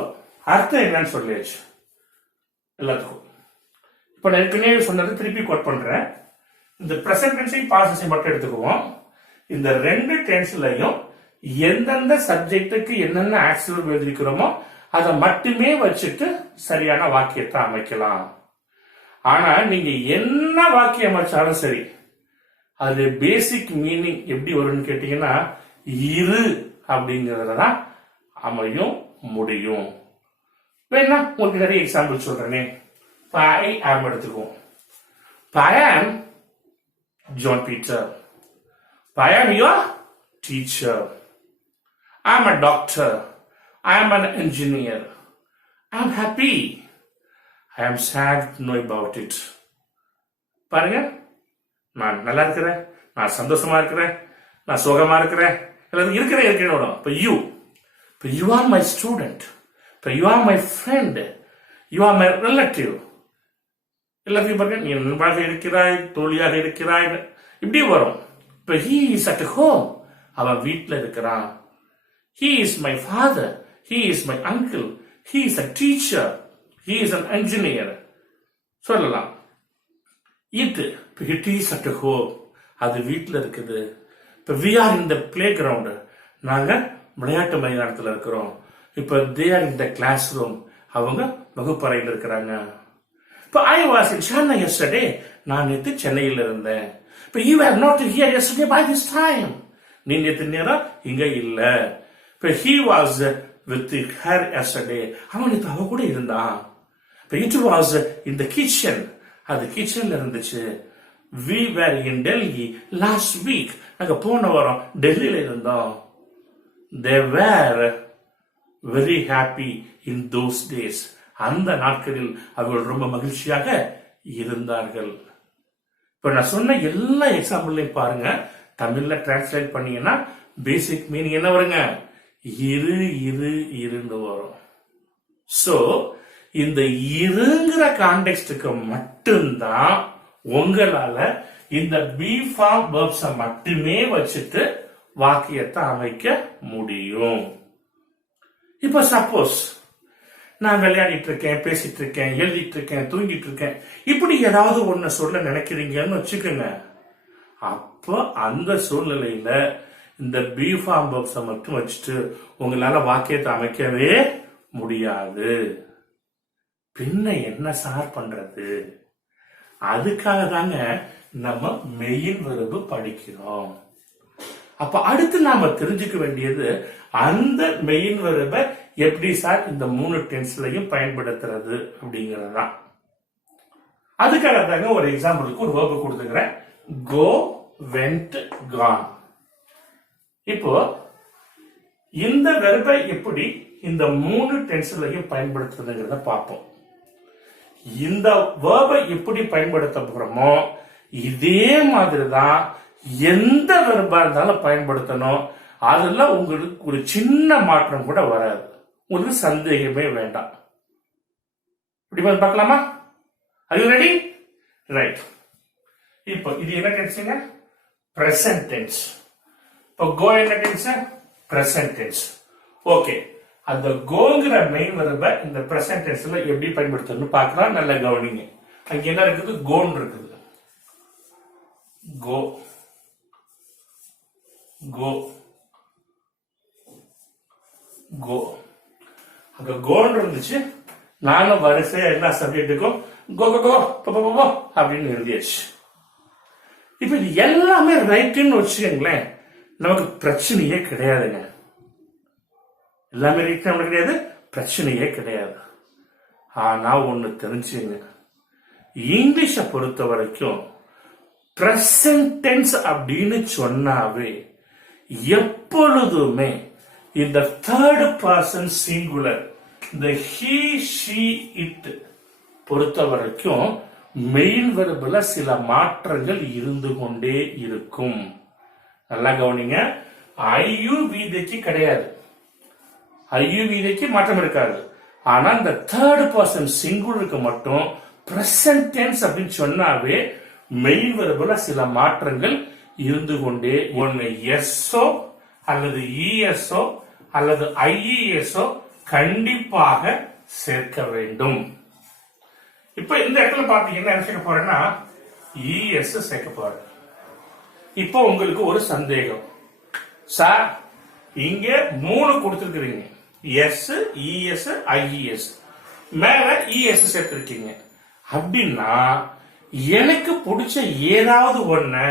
அர்த்தம் என்னன்னு சொல்லியாச்சு எல்லாத்துக்கும். இப்ப நான் ஏற்கனவே சொன்னது திருப்பி கோட் பண்றேன். இந்த பிரசன்ட் டென்ஸையும் பாஸ்ட் டென்ஸையும் மட்டும் எடுத்துக்குவோம். இந்த 2 டென்ஸ்லயும் எந்தெந்த சப்ஜெக்டுக்கு என்னென்ன ஆக்சிலரி எழுதிக்கிறோமோ அதை மட்டுமே வச்சுட்டு சரியான வாக்கியத்தை அமைக்கலாம். ஆனா நீங்க என்ன வாக்கியம் அமைச்சாலும் சரி, அது பேசிக் மீனிங் எப்படி வரும்னு கேட்டீங்கன்னா இரு அப்படிங்கறதுதான் அமையும் முடியும். வேணா உங்களுக்கு நிறைய எக்ஸாம்பிள் சொல்றேனே. I am எடுத்துக்குவோம். I am John Peter. I am your teacher. I am a doctor. I am an engineer. I am happy. I am sad to know about it. பாருங்க, நான் நல்லா இருக்கிறேன், நான் சந்தோஷமா இருக்கிறேன், நான் சுகமா இருக்கிறேன், எல்லாரும் இருக்கிறேன். இப்ப you are my student, இப்ப you are my friend, you are my relative. எல்லாத்தையும் பாருங்க, நீ நண்பராக இருக்கிறாய், தோழியாக இருக்கிறாய், இப்படி வரும். இப்ப he is at home, அவன் வீட்டுல இருக்கிறான். He is my father, he is my uncle, he is a teacher, he is an engineer. சொல்லலாம். இது it is at home, அது வீட்டுல இருக்குது. இப்ப we are in the playground, நாங்க விளையாட்டு மைதானத்துல இருக்கிறோம். இப்ப they are in the classroom, அவங்க வகுப்பறையில் இருக்கிறாங்க. இப்ப I was in Chennai yesterday, நான் நேத்து சென்னையில் இருந்தேன். இப்ப you were not here yesterday by this time, நீ நேத்து நேரம் இங்க இல்ல. இப்ப he was with her yesterday, அவன் நேத்து அவ கூட இருந்தான். இப்ப it was in the kitchen, அது கிச்சன்ல இருந்துச்சு. We were in Delhi last week, நாங்க போன வாரம் டெல்லியில இருந்தோம். They were very happy in those days, அந்த நாட்களில் அவர்கள் ரொம்ப மகிழ்ச்சியாக இருந்தார்கள். இப்ப நான் சொன்ன எல்லா எக்ஸாம்பிள்லையும் பாருங்க, தமிழ்ல டிரான்ஸ்லேட் பண்ணீங்கன்னா பேசிக் மீனிங் என்ன வருங்க? இருன்னு வரும். சோ இந்த இருங்கிற கான்டெக்ஸ்டுக்கு மட்டும்தான் உங்களால இந்த பி ஃபார்ம் வெர்ப்ஸ் மட்டுமே வச்சுட்டு வாக்கியத்தை அமைக்க முடியும். இப்ப சப்போஸ் நான் விளையாடிட்டு இருக்கேன், பேசிட்டு இருக்கேன், எழுதிட்டு இருக்கேன், தூங்கிட்டு இருக்கேன், இப்படி ஏதாவது ஒண்ணு சொல்ல நினைக்கிறீங்கன்னு வச்சுக்கோங்க. அப்போ அந்த சூழ்நிலையில இந்த பி ஃபார்ம் வெர்ப்ஸ் மட்டும் வச்சுட்டு உங்களால வாக்கியத்தை அமைக்கவே முடியாது. பின்ன என்ன சார் பண்றது? அதுக்காக தாங்க நம்ம மெயின் வெர்பு படிக்கிறோம். அப்ப அடுத்து நாம தெரிஞ்சுக்க வேண்டியது அந்த மெயின் வெர்பை எப்படி சார் இந்த 3 டென்ஸ்லயும் பயன்படுத்துறது அப்படிங்கறதுதான். அதுக்காக தாங்க ஒரு எக்ஸாம்பிளுக்கு ஒரு வெர்பு கொடுத்துக்கிறேன். கோ, வென்ட், கான். இப்போ இந்த வெர்பை எப்படி இந்த 3 டென்ஸ்லயும் பயன்படுத்துறதுங்கிறத பார்ப்போம். இந்த வேர்பை எப்படி பயன்படுத்த போறோமோ இதே மாதிரிதான் எந்த வெர்பா இருந்தாலும் பயன்படுத்தணும். அதுல உங்களுக்கு ஒரு சின்ன மாற்றம் கூட வராது, உங்களுக்கு சந்தேகமே வேண்டாம். இப்படி பார்க்கலாமா? Are you ready? Right. இப்போ இது என்ன டென்ஸ்ங்க? Present tense. இப்போ go என்ன டென்ஸ்? Present tense. ஓகே, அந்த கோங்கிற மெயின் வெர்பை இந்த பிரசன்ட் டென்ஸ்ல எப்படி பயன்படுத்தணும்னு பார்க்கலாம். நல்ல கவனிங்க. அங்க என்ன இருக்குது? கோன் இருக்குது. கோ, கோ, கோ. அங்க கோன் இருந்துச்சு. நானும் வரிசையா எல்லா சப்ஜெக்டுக்கும் கோ கோ கோ போ அப்படின்னு எழுதியாச்சு. இப்ப இது எல்லாமே ரைட்டுன்னு வச்சுக்கோங்களேன், நமக்கு பிரச்சனையே கிடையாதுங்க. எல்லாமே ரைட் நமக்கு கிடையாது, பிரச்சனையே கிடையாது. ஆனா ஒண்ணு தெரிஞ்சுங்க, இங்கிலீஷ பொறுத்த வரைக்கும் பிரசன்ட் டென்ஸ் அப்படின்னு சொன்னாவே எப்பொழுதுமே இந்த தேர்ட் பர்சன் சிங்குலர், இந்த ஹி, ஷி, இட் பொறுத்த வரைக்கும் மெயின் வெர்புல சில மாற்றங்கள் இருந்து கொண்டே இருக்கும். நல்லா கவனிங்க. ஐயு வீதைக்கு கிடையாது, ஐயு வீதைக்கு மாற்றம் இருக்காது. ஆனா இந்த தேர்ட் பர்சன் சிங்குலருக்கு மட்டும் பிரசன்ட் டென்ஸ் அப்படின்னு சொன்னாவே மெயின் வெர்புல சில மாற்றங்கள் இருந்து கொண்டே, ஒன்னு எஸ்ஓ அல்லது இஎஸ்ஓ அல்லது ஐஇஎஸ்ஓ கண்டிப்பாக சேர்க்க வேண்டும். இப்ப இந்த இடத்துல பாத்தீங்கன்னா என்ன சேர்க்க போறேன்னா இஎஸ் சேர்க்க போறேன். இப்போ உங்களுக்கு ஒரு சந்தேகம், சார் இங்க 3 கொடுத்திருக்கிறீங்க, எஸ், இஎஸ், ஐஇஎஸ், மேல இஎஸ் சேர்த்திருக்கீங்க. அப்படின்னா எனக்கு பிடிச்ச ஏதாவது ஒண்ணு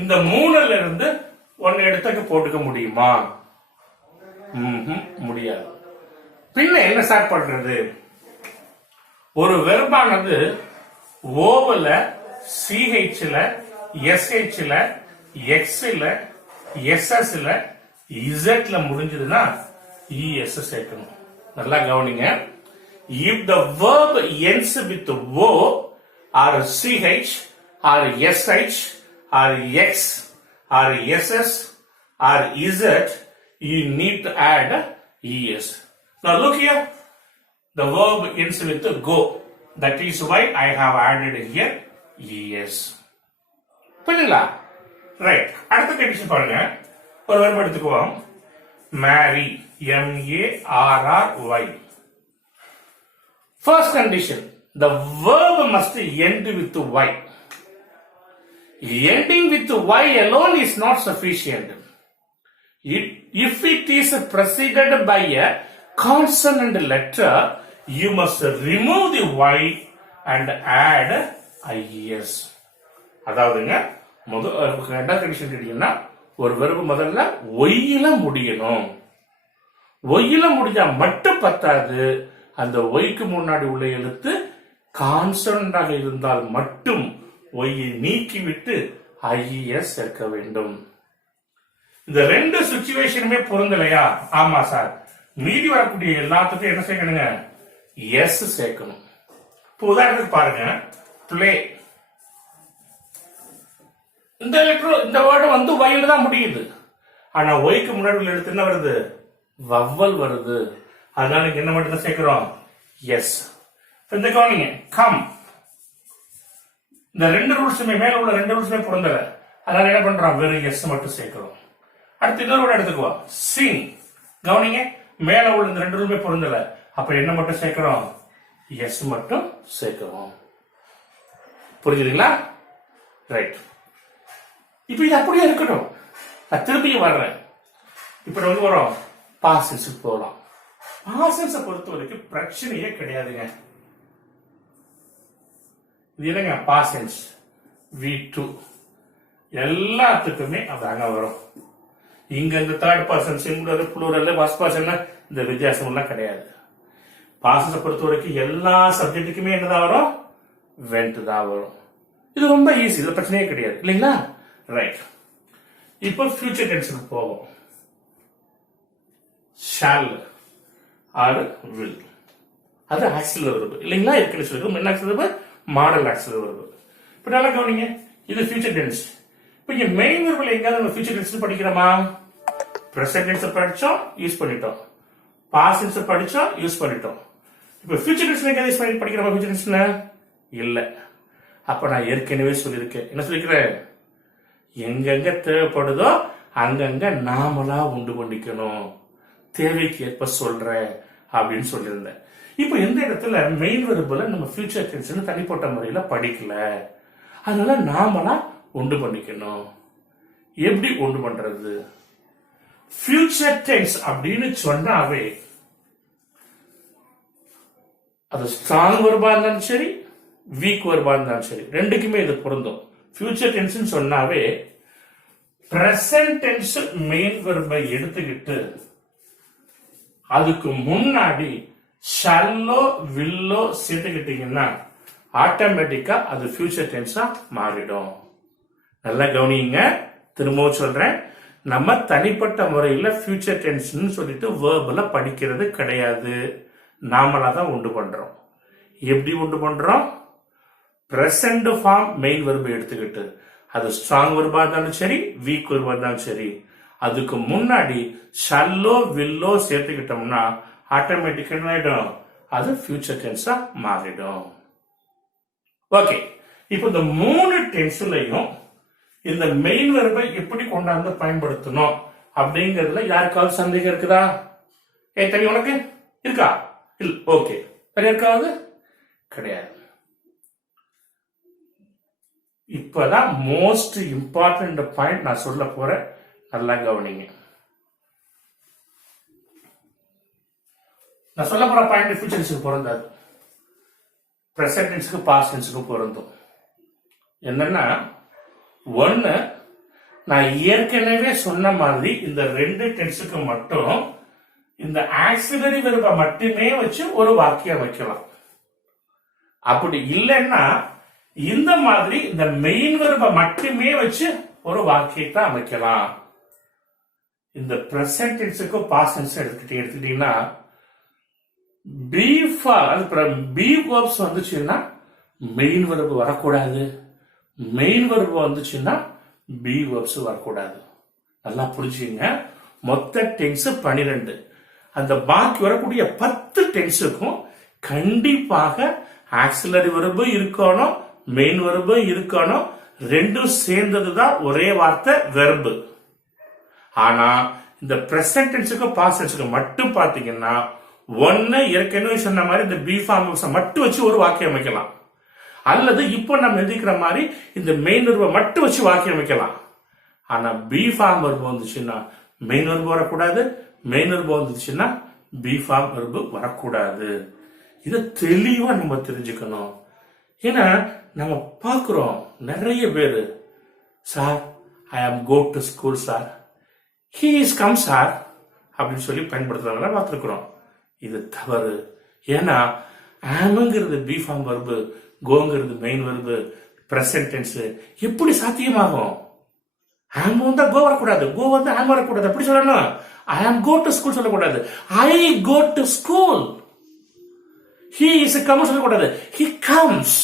இந்த 3ல இருந்து ஒன்னு எடுத்துக்க போட்டுக்க முடியுமா? முடியாது. பின்ன என்ன சார் பண்றது? ஒரு வெர்பானது ஓவல, சிஹெச்ல, எஸ்ஹெச்ல, எக்ஸ்ல, எஸ்எஸ்ல, இசட்ல முடிஞ்சதுன்னா இஎஸ் சேர்க்கணும். நல்லா கவனிங்க. If the verb ends with O or CH or SH or X or SS or Z, you need to add ES. Now look here, the verb ends with go. That is why I have added here ES. புரியுங்களா? Right. அடுத்த condition பாருங்க. ஒரு verb எடுத்துக்குவோம். marry, MARRY. First condition, the verb must end with Y. Ending with Y alone is not sufficient. If it is preceded by a consonant letter, you must remove the Y and add IES. அதாவதுங்க என்ன condition கேட்டீங்கன்னா, ஒரு verb முதல்ல ஒய்யில முடியணும். ஒய்யில முடிஞ்சா மட்டும் பத்தாது, அந்த ஒய்க்கு முன்னாடி உள்ள எழுத்து கான்சனண்டாக இருந்தால் மட்டும் ஒய்யை நீக்கிவிட்டு ஐஎஸ் சேர்க்க வேண்டும். இந்த ரெண்டு சிச்சுவேஷனுமே பொருந்தலையா? ஆமா சார், மீதி வரக்கூடிய எல்லாத்துக்கும் என்ன சேர்க்கணுங்க? எஸ் சேர்க்கணும். இப்போ உதாரணத்துக்கு பாருங்க, பிளே. இந்த லெட்டர், இந்த வேர்டு வந்து ஒய்ல தான் முடியுது. ஆனா ஒய்க்கு முன்னாடி உள்ள எழுத்து என்ன வருது? வவ்வல் வருது. அதனால இங்க என்ன மட்டும் தான் சேர்க்கிறோம்? எஸ். இந்த கவனிங்க, கம். இந்த ரெண்டு ரூல்ஸுமே, மேல உள்ள ரெண்டு ரூல்ஸுமே பொருந்தல. அதனால என்ன பண்றோம்? வெறும் எஸ் மட்டும் சேர்க்கிறோம். அடுத்து இன்னொரு வேர்டு எடுத்துக்குவோம், சிங். கவனிங்க, மேல உள்ள இந்த ரெண்டு ரூலுமே பொருந்தல. அப்ப என்ன மட்டும் சேர்க்கிறோம்? எஸ் மட்டும் சேர்க்கிறோம். புரிஞ்சுதுங்களா? ரைட். இப்ப இது அப்படியே இருக்கட்டும். நான் திரும்பியும் வர்றேன். இப்ப வந்து வரோம் பாசன்ஸுக்கு போகலாம். பாசன்ஸை பொறுத்த வரைக்கும் பிரச்சனையே கிடையாதுங்க. இது என்னங்க? பாசன்ஸ் V2 எல்லாத்துக்குமே அதாங்க வரும். இங்க இந்த third person, singular, plural, first person இந்த வித்தியாசம் எல்லாம் கிடையாது. பாசன்ஸை பொறுத்த வரைக்கும் எல்லா சப்ஜெக்ட்டுக்குமே என்னதான் வரும்? வென்ட் தான் வரும். இது ரொம்ப ஈஸி, இது பிரச்சனையே கிடையாது இல்லைங்களா? ரைட். இப்போ ஃபியூச்சர் டென்ஸுக்கு போவோம். ஷால் ஆர் வில், அது ஆக்சிலரி வெர்ப் இல்லைங்களா? ஏற்கனவே சொல்லிருக்கோம். என்ன auxiliary verb? Model auxiliary verb. இப்போ நல்லா கவனிங்க, இது ஃபியூச்சர் டென்ஸ். இப்போ இங்க மெயின் வெர்ப்ல எங்கயாவது நம்ம ஃபியூச்சர் டென்ஸ் படிக்கிறோமா? பிரசன்ட் டென்ஸ் படிச்சோம், யூஸ் பண்ணிட்டோம். பாஸ்ட் டென்ஸ் படிச்சோம், யூஸ் பண்ணிட்டோம். இப்போ ஃபியூச்சர் டென்ஸ் எங்கயாவது யூஸ் பண்ணி படிக்கிறோமா? ஃபியூச்சர் டென்ஸ்ல இல்ல. அப்ப நான் ஏற்கனவே சொல்லியிருக்கேன். என்ன சொல்லிக்கிறேன்? எங்கெங்க தேவைப்படுதோ அங்கங்க நாமளா உண்டு பண்ணிக்கணும், தேவைக்கு ஏற்ப சொல்றேன் அப்படின்னு சொல்லியிருந்தேன். இப்ப எந்த இடத்துல மெயின் வெர்புல நம்ம ஃபியூச்சர் டென்ஸ் தனிப்பட்ட முறையில படிக்கல, அதனால நாமளா உண்டு பண்ணிக்கணும். எப்படி உண்டு பண்றது? ஃபியூச்சர் டென்ஸ் அப்படின்னு சொன்னாவே அது ஸ்ட்ராங் வெர்பா இருந்தாலும் சரி, வீக் வெர்பா இருந்தாலும் சரி, ரெண்டுக்குமே இது பொருந்தும். ஃபியூச்சர் டென்ஸ் சொன்னாவே பிரசன்ட் டென்ஸ் மெயின் வெர்பை எடுத்துக்கிட்டு அதுக்கு முன்னாடி ஷல்லோ வில்லோ சேர்த்துக்கிட்டீங்கன்னா ஆட்டோமேட்டிக்கா அது ஃபியூச்சர் டென்ஸா மாறிடும். நல்லா கவனிங்க, திரும்பவும் சொல்றேன். நம்ம தனிப்பட்ட முறையில ஃபியூச்சர் டென்ஸ் சொல்லிட்டு வேர்புல படிக்கிறது கிடையாது, நாமளா தான் உண்டு பண்றோம். எப்படி உண்டு பண்றோம்? பிரசன்ட் ஃபார்ம் மெயின் வெர்பை எடுத்துக்கிட்டு அது ஸ்ட்ராங் வெர்பா இருந்தாலும் சரி, வீக் வெர்பா இருந்தாலும் சரி, அதுக்கு முன்னாடி ஷல்லோ வில்லோ சேர்த்துக்கிட்டோம்னா ஆட்டோமேட்டிக்கா என்ன ஆயிடும்? அது ஃபியூச்சர் டென்ஸா மாறிடும். ஓகே, இப்போ இந்த மூணு டென்ஸ்லயும் இந்த மெயின் வெர்பை எப்படி கொண்டாந்து பயன்படுத்தணும் அப்படிங்கறதுல யாருக்காவது சந்தேகம் இருக்குதா? தனி உனக்கு இருக்கா? இல்ல. ஓகே, யாருக்காவது கிடையாது. இப்பதான் மோஸ்ட் இம்பார்ட்டன்ட் பாயிண்ட் நான் சொல்ல போறேன், நல்லா கவனிங்க. நான் சொல்ல போற பாயிண்ட் ஃபியூச்சர் டென்ஸ்க்கு பொருந்தாது, பிரசன்ட் டென்ஸ்க்கு பாஸ்ட் டென்ஸ்க்கு பொருந்தும். என்னன்னா, ஒன்னு, நான் ஏற்கனவே சொன்ன மாதிரி இந்த ரெண்டு டென்ஸுக்கு மட்டும் இந்த ஆக்சிலரி வெர்பை மட்டுமே வச்சு ஒரு வாக்கியம் வைக்கலாம். அப்படி இல்லைன்னா இந்த மாதிரி இந்த மெயின் வெர்பை மட்டுமே வச்சு ஒரு வாக்கியத்தை அமைக்கலாம். இந்த பிரசன்ட் டென்ஸுக்கு பாஸ்ட் டென்ஸ் எடுத்துட்டீங்கன்னா பி verbs வந்துச்சுன்னா மெயின் verb வரக்கூடாது. மெயின் verb வந்துச்சுன்னா பி verbs வரக்கூடாது. நல்லா புரிஞ்சுங்க. மொத்த டென்ஸ் 12. அந்த பாக்கி வரக்கூடிய 10 டென்ஸுக்கும் கண்டிப்பாக ஆக்சிலரி verb இருக்கணும், மெயின் verb இருக்கணும். ரெண்டும் சேர்ந்ததுதான் ஒரே வார்த்தை verb. ஆனா இந்த பிரசன்ட் டென்ஸுக்கும் பாஸ்ட் டென்ஸுக்கும் மட்டும் பாத்தீங்கன்னா ஒன்னு ஏற்கனவே சொன்ன மாதிரி இந்த பி ஃபார்ம்ஸ் மட்டும் வச்சு ஒரு வாக்கியம் அமைக்கலாம், அல்லது இப்போ நம்ம எழுதிக்கிற மாதிரி இந்த மெயின் verb மட்டும் வச்சு வாக்கியம் அமைக்கலாம். ஆனா பி ஃபார்ம் verb வந்துச்சுன்னா மெயின் verb வரக்கூடாது, மெயின் verb வந்துச்சுன்னா பி ஃபார்ம் verb வரக்கூடாது. இதை தெளிவா நம்ம தெரிஞ்சுக்கணும். ஏன்னா நம்ம பாக்குறோம் நிறைய பேரு, sir I am go to school sir, he is come sir அப்படின்னு சொல்லி பயன்படுத்துறவங்க பார்த்துருக்கிறோம். இது தவறு. ஏன்னா ஆம்ங்கிறது பி ஃபார்ம் verb, கோங்கிறது மெயின் verb, பிரசன்ட் டென்ஸ். எப்படி சாத்தியமாகும்? ஆம் வந்தா கோ வரக்கூடாது, கோ வந்து ஆம் வரக்கூடாது. எப்படி சொல்லணும்? ஐ ஆம் கோ டு ஸ்கூல் சொல்லக்கூடாது, I go to school. He is come சொல்லக்கூடாது, ஹீ கம்ஸ்.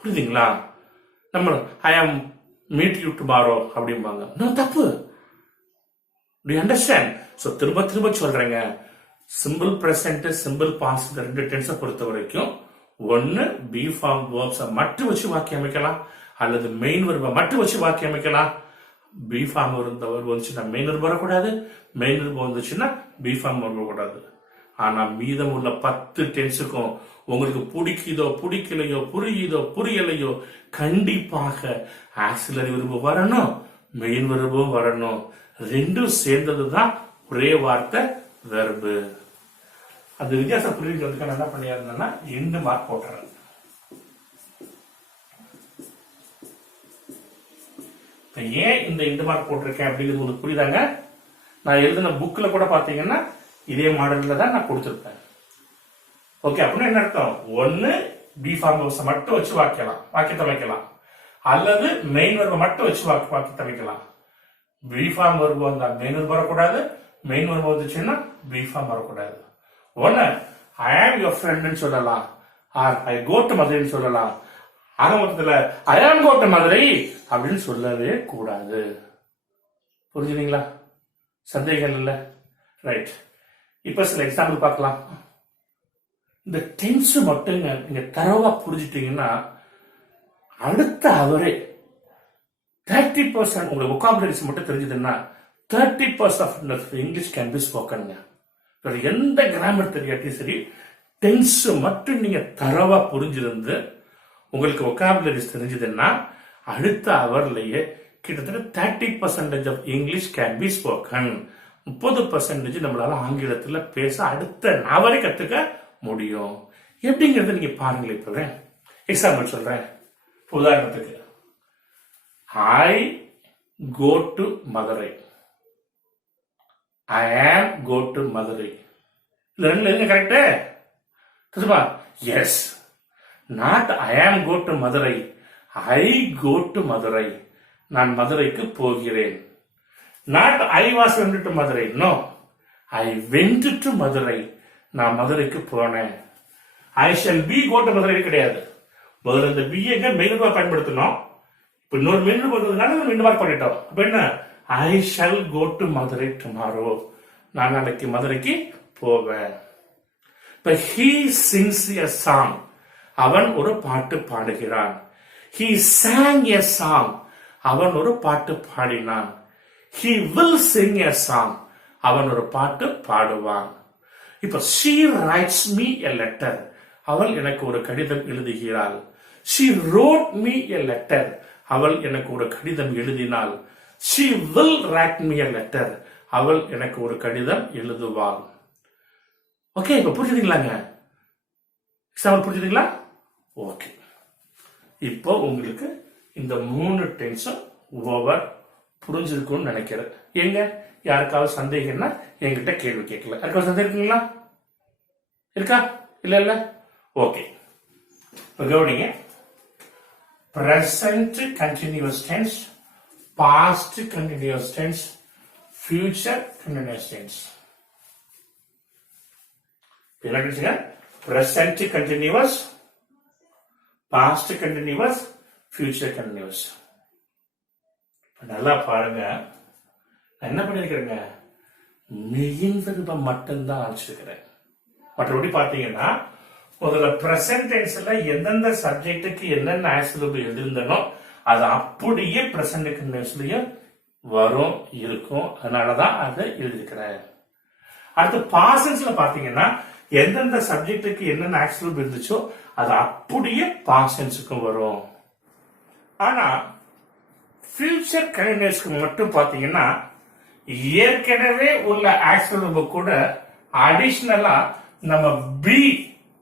புரியுதுங்களா? நம்ம ஐ ஆம் மீட் யூ டுமாரோ அப்படிம்பாங்க. தப்பு. Do you understand? So திரும்ப திரும்ப சொல்றேங்க, சிம்பிள் பிரசன்ட், சிம்பிள் பாஸ்ட் ரெண்டு டென்ஸை பொறுத்த வரைக்கும் ஒன்னு பி ஃபார்ம் verbs மட்டும் வச்சு வாக்கியம் அமைக்கலாம், அல்லது மெயின் verb மட்டும் வச்சு வாக்கியம் அமைக்கலாம். பி ஃபார்ம் வந்துச்சுன்னா மெயின் verb வரக்கூடாது, மெயின் verb வந்துச்சுன்னா பி ஃபார்ம் வரக்கூடாது. ஆனா மீதம் உள்ள 10 டென்ஸுக்கும் உங்களுக்கு பிடிக்குதோ பிடிக்கலையோ புரியுதோ புரியலையோ கண்டிப்பாக ஆக்சிலரி verb வரணும், மெயின் verb வரணும். ரெண்டும் சேர்ந்ததுதான் ஒரே வார்த்தை verb. அந்த வித்தியாசம் புரிஞ்சுக்கிறதுக்கு என்ன பண்ணியிருந்தேன்னா 2 மார்க் போட்டுறேன். ஏன் இந்த 2 மார்க் போட்டிருக்கேன் அப்படிங்கிறது உங்களுக்கு புரியுதாங்க? நான் எழுதின புக்ல கூட பாத்தீங்கன்னா இதே மாடல்ல தான் நான் கொடுத்திருப்பேன். ஓகே, அப்படின்னா என்ன அர்த்தம்? ஒன்னு பி ஃபார்ம் மட்டும் வச்சு வாக்கியத்தை வைக்கலாம், அல்லது மெயின் verb மட்டும் வச்சு வாக்கியத்தை வைக்கலாம். பி ஃபார்ம் verb வந்தா மெயின் verb வரக்கூடாது, மெயின் verb வந்துச்சுன்னா பி ஃபார்ம் வரக்கூடாது. ஒன்னு ஐ ஆம் யுவர் ஃப்ரெண்ட் சொல்லலாம், ஆர் ஐ கோ டு மதுரைன்னு சொல்லலாம். ஆக மொத்தத்துல ஐ ஆம் கோ டு மதுரை அப்படின்னு சொல்லவே கூடாது. புரிஞ்சுங்களா? சந்தேகம் இல்ல? ரைட். இப்ப சில எக்ஸாம்பிள் பார்க்கலாம். இந்த டென்ஸ் மட்டும் நீங்க தரவா புரிஞ்சுட்டீங்கன்னா அடுத்த அவரே 30% உங்களுக்கு vocabularies மட்டும் தெரிஞ்சதுன்னா 30% of English can be spoken. எந்த கிராமர் தெரியாட்டி சரி, டென்ஸ் மட்டும் நீங்க தரவா புரிஞ்சிருந்து உங்களுக்கு vocabularies தெரிஞ்சதுன்னா அடுத்த அவர்லயே கிட்டத்தட்ட 30% of English can be spoken. 30% நம்மளால ஆங்கிலத்துல பேச அடுத்த நவரை கத்துக்க முடியும். எப்படிங்கறத நீங்க பாருங்களேன். இப்ப எக்ஸாம்பிள் சொல்றேன். உதாரணத்துக்கு I go to Madurai, I am go to Madurai. ரெண்டு கரெக்டா? தெரியுமா? S. Not I am go to Madurai, I go to Madurai. நான் மதுரைக்கு போகிறேன். Not I was went to Madurai, no I went to Madurai. நான் மதுரைக்கு போனேன். I shall be go to Madurai கிடையாது. முதல்ல இந்த பி எங்க மெயின் பயன்படுத்தணும். இப்ப இன்னொரு மெயின் போடுறதுனால ரெண்டு மார்க் பண்ணிட்டோம். அப்ப என்ன? I shall go to Madurai tomorrow. நான் நாளைக்கு மதுரைக்கு போவேன். இப்ப he sings a song. அவன் ஒரு பாட்டு பாடுகிறான். He sang a song. அவன் ஒரு பாட்டு பாடினான். He will sing a song. அவன் ஒரு பாட்டு பாடுவான். இப்ப she writes me a letter. அவள் எனக்கு ஒரு கடிதம் எழுதுகிறாள். She wrote me a letter. அவள் எனக்கு ஒரு கடிதம் எழுதினாள். She will write me a letter. அவள் எனக்கு ஒரு கடிதம் எழுதுவாள். ஓகே, இப்ப புரிஞ்சுதுங்களாங்க? எக்ஸாம்பிள் புரிஞ்சுதுங்களா? ஓகே, இப்போ உங்களுக்கு இந்த 3 டென்ஸும் ஓவர் புரிஞ்சிருக்கும்னு நினைக்கிறேன். எங்க யாருக்காவது சந்தேகம்னா என்கிட்ட கேள்வி கேட்கல. யாருக்காவது சந்தேகம் இருக்குங்களா? இருக்கா? இல்ல? ஓகே, இப்போ கவனிங்க. present continuous tense, past continuous tense, future continuous tense. என்ன கிடைச்சுங்க? Present continuous, past continuous, future continuous. நல்லா பாருங்க, நான் என்ன பண்ணிருக்கிறேங்க, மெயின் வெர்பை மட்டும்தான் ஆரம்பிச்சிருக்கிறேன். மற்றபடி பாத்தீங்கன்னா முதல்ல பிரசன்ட் டென்ஸ்ல எந்தெந்த சப்ஜெக்டுக்கு என்னென்ன ஆக்சிலரி எழுதிருந்தனோ அது அப்படியே பிரசன்ட் கண்டினியூஸ்லயும் வரும் இருக்கும். அதனாலதான் அதை எழுதிருக்கிறேன். அடுத்து பாஸ்டென்ஸ்ல பாத்தீங்கன்னா எந்தெந்த சப்ஜெக்டுக்கு என்னென்ன ஆக்சிலரி இருந்துச்சோ அது அப்படியே பாஸ்டென்ஸுக்கும் வரும். ஆனா ஃபியூச்சர் கண்டினியூஸ்க்கு மட்டும் பாத்தீங்கன்னா ஏற்கனவே உள்ள ஆக்சிலரி கூட அடிஷனலா நம்ம பி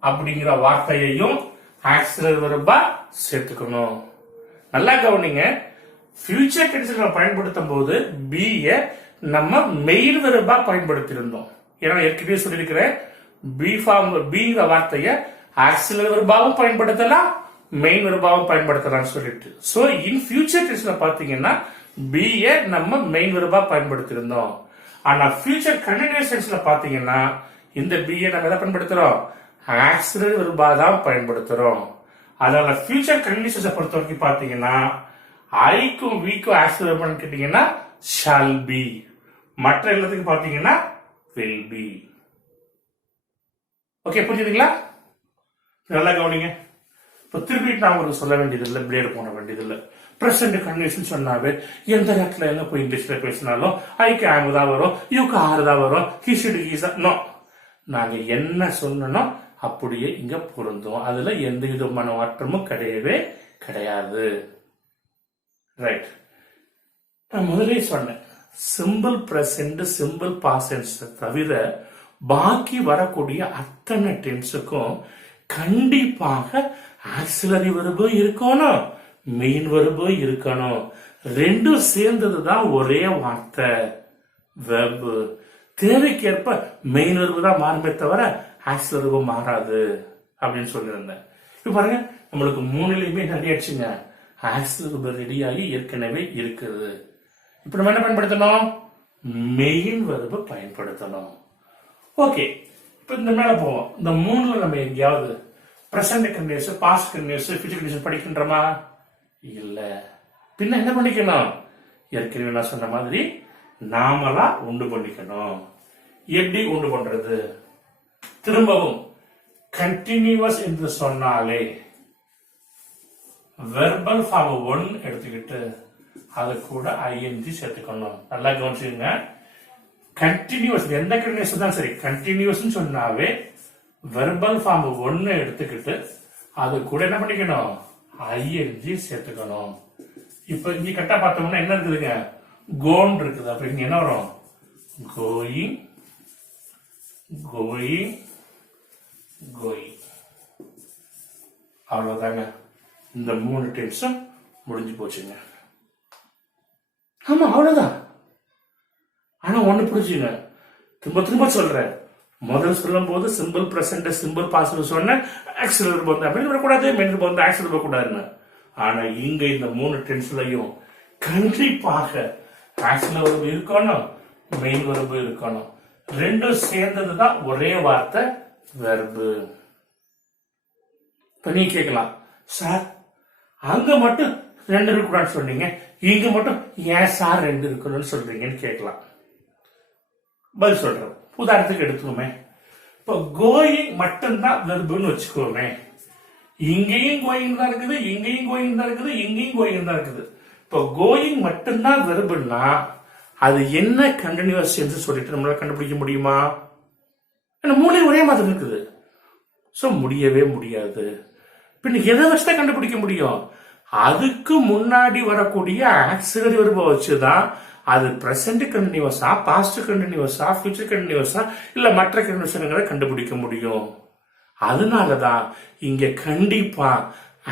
அப்படிங்கிற வார்த்தையையும் ஆக்சிலரி வெர்பா சேர்த்துக்கணும். நல்லா கவனிங்க, ஃபியூச்சர் கண்டினியூஸ் பயன்படுத்தும் போது பிய நம்ம மெயின் வெர்பா பயன்படுத்தியிருந்தோம். ஏன்னா ஏற்கனவே சொல்லியிருக்கிறேன், பி ஃபார்ம் பிங்கிற வார்த்தைய ஆக்சிலரி வெர்பாவும் பயன்படுத்தலாம், மெயின் வெர்பாவும் பயன்படுத்தலாம் சொல்லிட்டு. சோ இன் ஃபியூச்சர் டென்ஸ்ல பாத்தீங்கன்னா பிய நம்ம மெயின் வெர்பா பயன்படுத்தியிருந்தோம். ஆனா ஃபியூச்சர் கண்டினியூஸ் டென்ஸ்ல பாத்தீங்கன்னா இந்த பிய நம்ம எதை பயன்படுத்துறோம்? ஆக்சிலரி வெர்பா தான் பயன்படுத்துறோம். அதனால ஃபியூச்சர் கண்டினியூஸ் பொறுத்த வரைக்கும் பாத்தீங்கன்னா ஐக்கும் வீக்கும் ஆக்சிலரி வெர்பான்னு கேட்டீங்கன்னா ஷால் பி, மற்ற எல்லாத்துக்கு பாத்தீங்கன்னா வில் பி. ஓகே, புரிஞ்சுதுங்களா? நல்லா கவனிங்க. இப்ப திருப்பி நான் உங்களுக்கு சொல்ல வேண்டியது இல்லை, பிரேடு போன வேண்டியது இல்லை. பிரசன்ட் கண்டினியூஸ் சொன்னாவே எந்த இடத்துல எங்க போய் இங்கிலீஷ்ல பேசினாலும் ஐக்கு ஆங்கு தான் வரும், யூக்கு ஆறு தான் வரும், ஹிஷுடு ஹீஸ் நோ. நாங்க என்ன சொன்னோம் அப்படியே இங்க பொருந்தும். அதுல எந்த விதமான மாற்றமும் கிடையவே கிடையாது. ரைட். நான் முதலே சொன்னேன், சிம்பிள் பிரசன்ட், சிம்பிள் பாஸ்ட் தவிர பாக்கி வரக்கூடிய அத்தனை டென்ஸுக்கும் கண்டிப்பாக ஆக்சிலரி வெர்பு இருக்கணும், மெயின் வெர்பு இருக்கணும். ரெண்டும் சேர்ந்ததுதான் ஒரே வார்த்தை வெர்பு. தேவைக்கேற்ப மெயின் வெர்பு தான் மாறுமே தவிர ஆக்சிலரி வெர்பு மாறாது அப்படின்னு சொல்லியிருந்தேன். இப்ப பாருங்க, நம்மளுக்கு மூணுலயுமே ரெடி ஆயிடுச்சுங்க. ஆக்சிலரி வெர்பு ரெடியாகி ஏற்கனவே இருக்குது. இப்ப நம்ம என்ன பயன்படுத்தணும்? மெயின் வெர்பு பயன்படுத்தணும். ஓகே, இப்ப இந்த மேல போவோம். இந்த மூணுல நம்ம எங்கேயாவது present continuous, past continuous, future continuous படிக்கின்றோமா? இல்ல. பின்ன என்ன பண்ணிக்கணும்? ஏற்கனவே நான் சொன்ன மாதிரி நாமளா உண்டு பண்ணிக்கணும். எப்படி உண்டு பண்றது? திரும்பவும் கண்டினியூஸ் என்று சொன்னாலே வெர்பல் ஃபார்ம் 1 எடுத்துக்கிட்டு அது கூட ஐஎன்ஜி சேர்த்துக்கணும். நல்லா கவனிச்சுங்க. கண்டினியூஸ் எந்த கண்டினியூஸ் தான் சரி, கண்டினியூஸ் சொன்னாவே வெர்பல் ஃபார்ம் 1 எடுத்துக்கிட்டு அது கூட என்ன பண்ணிக்கணும்? ஐஎன்ஜி சேர்த்துக்கணும். இப்ப இங்க கரெக்டா பார்த்தோம்னா என்ன இருக்குதுங்க? கோன் இருக்குது. அப்ப இங்க என்ன வரும்? Going, going, going. அவ்வளவுதாங்க. இந்த 3 டென்ஸும் முடிஞ்சு போச்சுங்க. ஆமா, அவ்வளவுதான். ஆனா ஒண்ணு புரிஞ்சுங்க, திரும்ப திரும்ப சொல்றேன். முதல் சொல்லும் போது சிம்பிள் பிரசன்ட், சிம்பிள் பாஸ்ட் சொன்ன ஆக்சிலரி வெர்பு அப்படின்னு வரக்கூடாது, மெயின் வெர்பு வந்து ஆக்சிலரி வெர்பு கூடாதுன்னு. ஆனா இங்க இந்த 3 டென்ஸ்லயும் கண்டிப்பாக ஆக்சிலரி வெர்பு இருக்கணும், மெயின் வெர்பு இருக்கணும். ரெண்டும் சேர்ந்ததுதான் ஒரே வார்த்தை வெர்பு. இப்ப நீ கேட்கலாம், சார் அங்க மட்டும் 2 இருக்கக்கூடாதுன்னு சொன்னீங்க, இங்க மட்டும் ஏன் சார் 2 இருக்கணும்னு சொல்றீங்கன்னு கேட்கலாம். பதில் சொல்றோம். உதாரணத்துக்கு எடுத்துக்கோமே, இப்ப கோயிங் மட்டும்தான் வெர்புன்னு வச்சுக்கோமே. இங்கேயும் கோயிங் தான் இருக்குது, இங்கேயும் கோயிங் தான் இருக்குது, இங்கேயும் கோயிங் தான் இருக்குது. இப்ப கோயிங் மட்டும்தான் வெர்புன்னா அது என்ன கண்டினியூஸ் என்று சொல்லிட்டு நம்மளால கண்டுபிடிக்க முடியுமா? மூளை ஒரே மாதிரி இருக்குது. சோ முடியவே முடியாது. பின்ன எதை வச்சுதான் கண்டுபிடிக்க முடியும்? அதுக்கு முன்னாடி வரக்கூடிய ஆக்சிலரி வெர்பை வச்சுதான் அது பிரசன்ட் கண்டினியூஸா, பாஸ்ட் கண்டினியூஸா, ஃபியூச்சர் கண்டினியூஸா இல்ல மற்ற கண்டினியூஷன்களை கண்டுபிடிக்க முடியும். அதனாலதான் இங்க கண்டிப்பா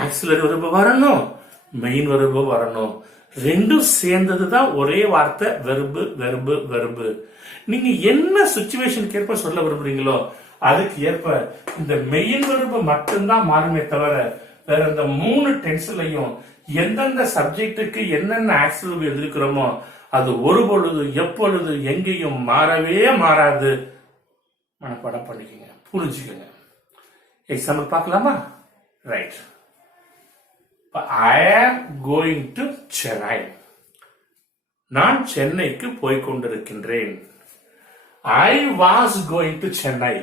ஆக்சிலரி வெர்பு வரணும், மெயின் வெர்பு வரணும். ரெண்டும் சேர்ந்ததுதான் ஒரே வார்த்தை வெர்பு, வெர்பு, வெர்பு. நீங்க என்ன சிச்சுவேஷனுக்கு ஏற்ப சொல்ல விரும்புறீங்களோ அதுக்கு ஏற்ப இந்த மெயின் வெர்பு மட்டும்தான் மாறுமே தவிர வேற இந்த 3 டென்ஸ்லயும் எந்தெந்த சப்ஜெக்டுக்கு என்னென்ன ஆக்சிலரி எழுதிக்கிறோமோ அது ஒரு பொழுது, எப்பொழுது, எங்கேயும் மாறவே மாறாது. மனப்பாடம் பண்ணிக்கங்க. புரிஞ்சுக்கங்க. எக்ஸாம்பிள் பார்க்கலாமா? Right. I am going to Chennai. நான் சென்னைக்கு போய் கொண்டிருக்கின்றேன். I was going to Chennai.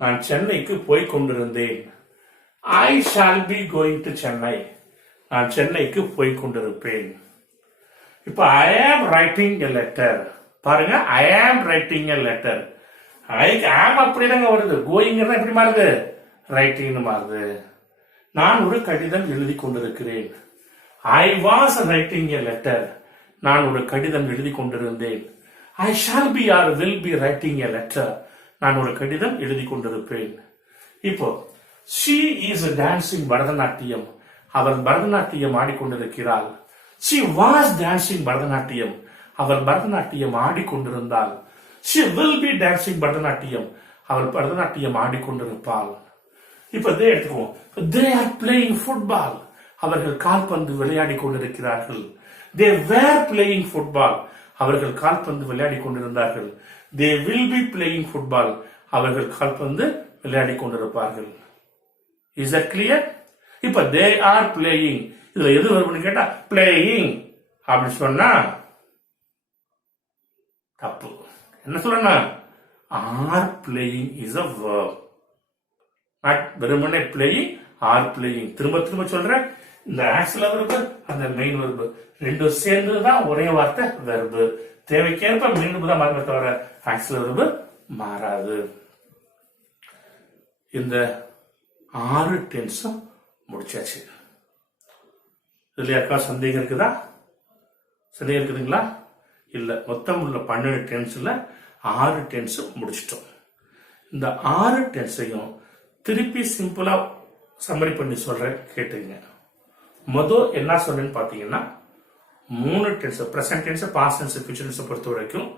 நான் சென்னைக்கு போய் கொண்டிருந்தேன். I shall be going to Chennai. நான் சென்னைக்கு போய் கொண்டிருப்பேன். இப்ப I am writing a letter. பாருங்க, I am writing a letter. I am அப்படிதாங்க வருது. கோயிங் எப்படி மாறுது? ரைட்டிங் மாறுது. நான் ஒரு கடிதம் எழுதி கொண்டிருக்கிறேன். I was writing a letter. நான் ஒரு கடிதம் எழுதி கொண்டிருந்தேன். I shall be or will be writing a letter. நான் ஒரு கடிதம் எழுதி கொண்டிருப்பேன். இப்போ she is dancing பரதநாட்டியம். அவள் Bharatanatyam ஆடிக்கொண்டிருக்கிறாள். She was dancing Bharatanatyam. அவள் Bharatanatyam ஆடிக்கொண்டிருந்தாள். She will be dancing Bharatanatyam. அவள் பரதநாட்டியம் ஆடிக்கொண்டிருப்பாள். இப்ப எடுத்துக்குவோம். They are playing football. அவர்கள் கால்பந்து விளையாடி கொண்டிருக்கிறார்கள். They were playing football. அவர்கள் கால்பந்து விளையாடி கொண்டிருந்தார்கள். They will be playing football. அவர்கள் கால்பந்து விளையாடி கொண்டிருப்பார்கள். Is that clear? இப்ப they are playing. இதுல எது வரும்னு கேட்டா playing அப்படி சொன்னா தப்பு. என்ன சொல்லணும்? are playing is a verb. வெறுமனே பிளேயிங் ஆர் பிளேயிங். திரும்ப திரும்ப சொல்றேன், இந்த ஆக்சுவல் வெர்பு அந்த மெயின் வெர்பு ரெண்டும் சேர்ந்ததுதான் ஒரே வார்த்தை வெர்பு. தேவைக்கேற்ப மெயின் வெர்பு தான் மாறுமே தவிர ஆக்சுவல் வெர்பு மாறாது. இந்த 6 டென்ஸும் முடிச்சாச்சு. இதுல யாருக்கா சந்தேகம் இருக்குதா? சந்தேகம் இருக்குதுங்களா? இல்ல, மொத்தம் உள்ள 12 டென்ஸ்ல 6 டென்ஸ் முடிச்சிட்டோம். இந்த 6 டென்ஸையும் திருப்பி சிம்பிளா சம்மரி பண்ணி சொல்றேன், கேட்டுங்க. முதல் என்ன சொல்றேன்னு பாத்தீங்கன்னா 3 tense, present tense, past tense, future tense பொறுத்த வரைக்கும்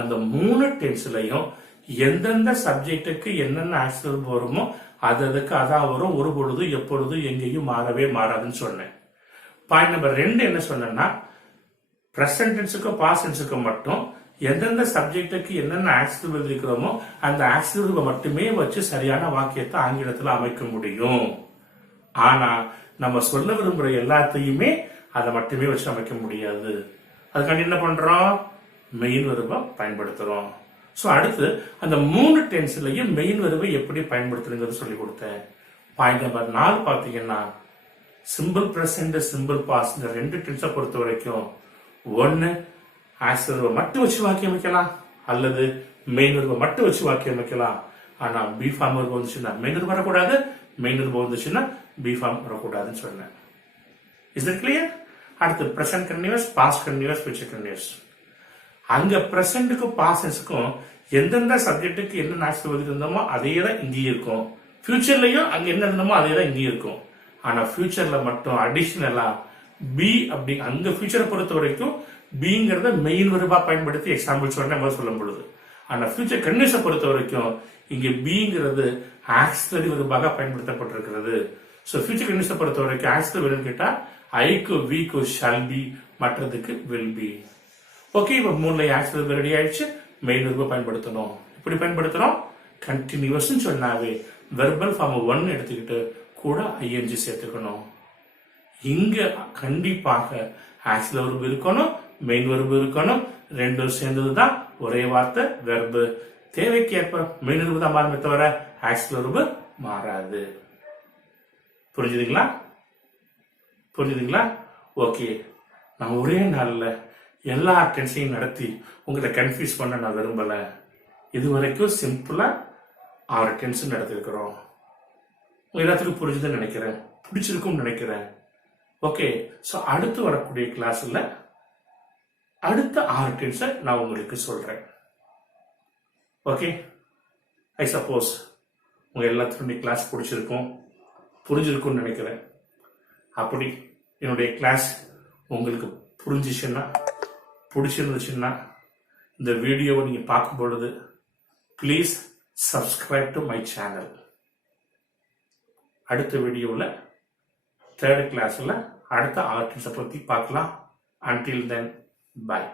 அந்த 3 டென்ஸ்லயும் எந்தெந்த சப்ஜெக்டுக்கு என்னென்ன ஆக்சுவல் வருமோ அதுக்கு அதான் வரும். ஒரு பொழுது எப்பொழுது எங்கேயும் மாறவே மாறாதுன்னு சொன்னேன். பாயிண்ட் நம்பர் 2 என்ன சொன்னேன்னா, பிரசன்ட் டென்ஸுக்கும் பாஸ்ட் டென்ஸுக்கும் மட்டும் எந்தெந்த சப்ஜெக்டுக்கு என்னென்ன ஆக்சிடிவ் இருக்கிறோமோ அந்த ஆக்சிடிவ் மட்டுமே வச்சு சரியான வாக்கியத்தை ஆங்கிலத்தில் அமைக்க முடியும். ஆனா நம்ம சொல்ல விரும்புற எல்லாத்தையுமே அதை மட்டுமே வச்சு அமைக்க முடியாது. அதுக்காண்டி என்ன பண்றோம்? மெயின் வெர்பை பயன்படுத்துறோம். சோ அடுத்து அந்த 3 டென்ஸ்லயும் மெயின் வெர்பை எப்படி பயன்படுத்துறதுங்கிறது சொல்லி கொடுத்தேன். பாயிண்ட் நம்பர் 4 பாத்தீங்கன்னா, சிம்பிள் பிரசன்ட், சிம்பிள் பாஸ்ட் இந்த 2 டென்ஸை பொறுத்த வரைக்கும் ஒன்னு ஆக்சிலரி மட்டும் வச்சு வாக்கியம் அமைக்கலாம், அல்லது மெயின் வெர்பை மட்டும் வச்சு வாக்கியம் அமைக்கலாம். ஆனா பி ஃபார்ம் வெர்பு வந்துச்சுன்னா மெயின் வெர்பு வரக்கூடாது, மெயின் வெர்பு வந்துச்சுன்னா பி ஃபார்ம் வரக்கூடாதுன்னு சொன்னேன். Is it clear? அடுத்து present continuous, past continuous, future continuous. அங்க பிரசன்ட்டுக்கும் பாஸ்டுக்கும் எந்தெந்த சப்ஜெக்டுக்கு என்ன ஆக்சிலரி இருந்தோமோ அதே தான் இங்கேயும் இருக்கும். ஃபியூச்சர்லயும் அங்க என்ன இருந்தோமோ அதே தான் இங்கேயும் இருக்கும். ஆனா ஃபியூச்சர்ல மட்டும் அடிஷனலா பி அப்படி அங்க ஃபியூச்சரை பொறுத்த வரைக்கும் பிங்கிறத மெயின் வெர்பா பயன்படுத்தி எக்ஸாம்பிள் சொன்ன சொல்லும் பொழுது, ஆனா ஃபியூச்சர் கண்டினியூஸை பொறுத்த வரைக்கும் இங்க பிங்கிறது ஆக்சிலரி வெர்பாக பயன்படுத்தப்பட்டிருக்கிறது. சோ ஃபியூச்சர் கண்டினியூஸை பொறுத்த வரைக்கும் ஆக்சிலரி வெர்பு கேட்டா ஐக்கு விக்கு ஷால் பி, மற்றதுக்கு வில் பி. ஓகே, இப்ப 3 ஆக்சிலரி ரெடி ஆயிடுச்சு. மெயின் வெர்பை பயன்படுத்தணும். எப்படி பயன்படுத்துறோம்? கண்டினியூஸ் சொன்னாவே வெர்பல் ஃபார்ம் 1 எடுத்துக்கிட்டு கூட ஐஎன்ஜி சேர்த்துக்கணும். இங்க கண்டிப்பாக ஆக்சிலரி வெர்பு இருக்கணும், மெயின் வெர்பு இருக்கணும். ரெண்டும் சேர்ந்ததுதான் ஒரே வார்த்தை வெர்பு. தேவைக்கு ஏற்ப மெயின் வெர்பு தான் மாறுமே தவிர ஆக்சிலரி வெர்பு மாறாது. புரிஞ்சுதுங்களா? புரிஞ்சுதுங்களா? ஓகே, நான் ஒரே நாள்ல எல்லா டென்ஸையும் நடத்தி உங்களை கன்ஃபியூஸ் பண்ண நான் விரும்பல. இது வரைக்கும் சிம்பிளா 6 டென்ஸ் நடத்திருக்கிறோம். எல்லாத்துக்கும் புரிஞ்சுதுன்னு நினைக்கிறேன், பிடிச்சிருக்கும் நினைக்கிறேன். ஓகே, சோ அடுத்து வரக்கூடிய கிளாஸ்ல அடுத்த 6 டென்ஸை நான் உங்களுக்கு சொல்றேன். ஓகே, ஐ சப்போஸ் உங்க எல்லாத்துக்கும் கிளாஸ் புரிஞ்சிருக்கும்னு நினைக்கிறேன். அப்படி என்னுடைய கிளாஸ் உங்களுக்கு பிடிச்சிருந்துச்சுன்னா இந்த வீடியோவை நீங்க பார்க்கும் பொழுது please subscribe to my channel. அடுத்த வீடியோவில் 3rd கிளாஸ்ல அடுத்த 6 டென்ஸை பத்தி பார்க்கலாம். Until then, bye.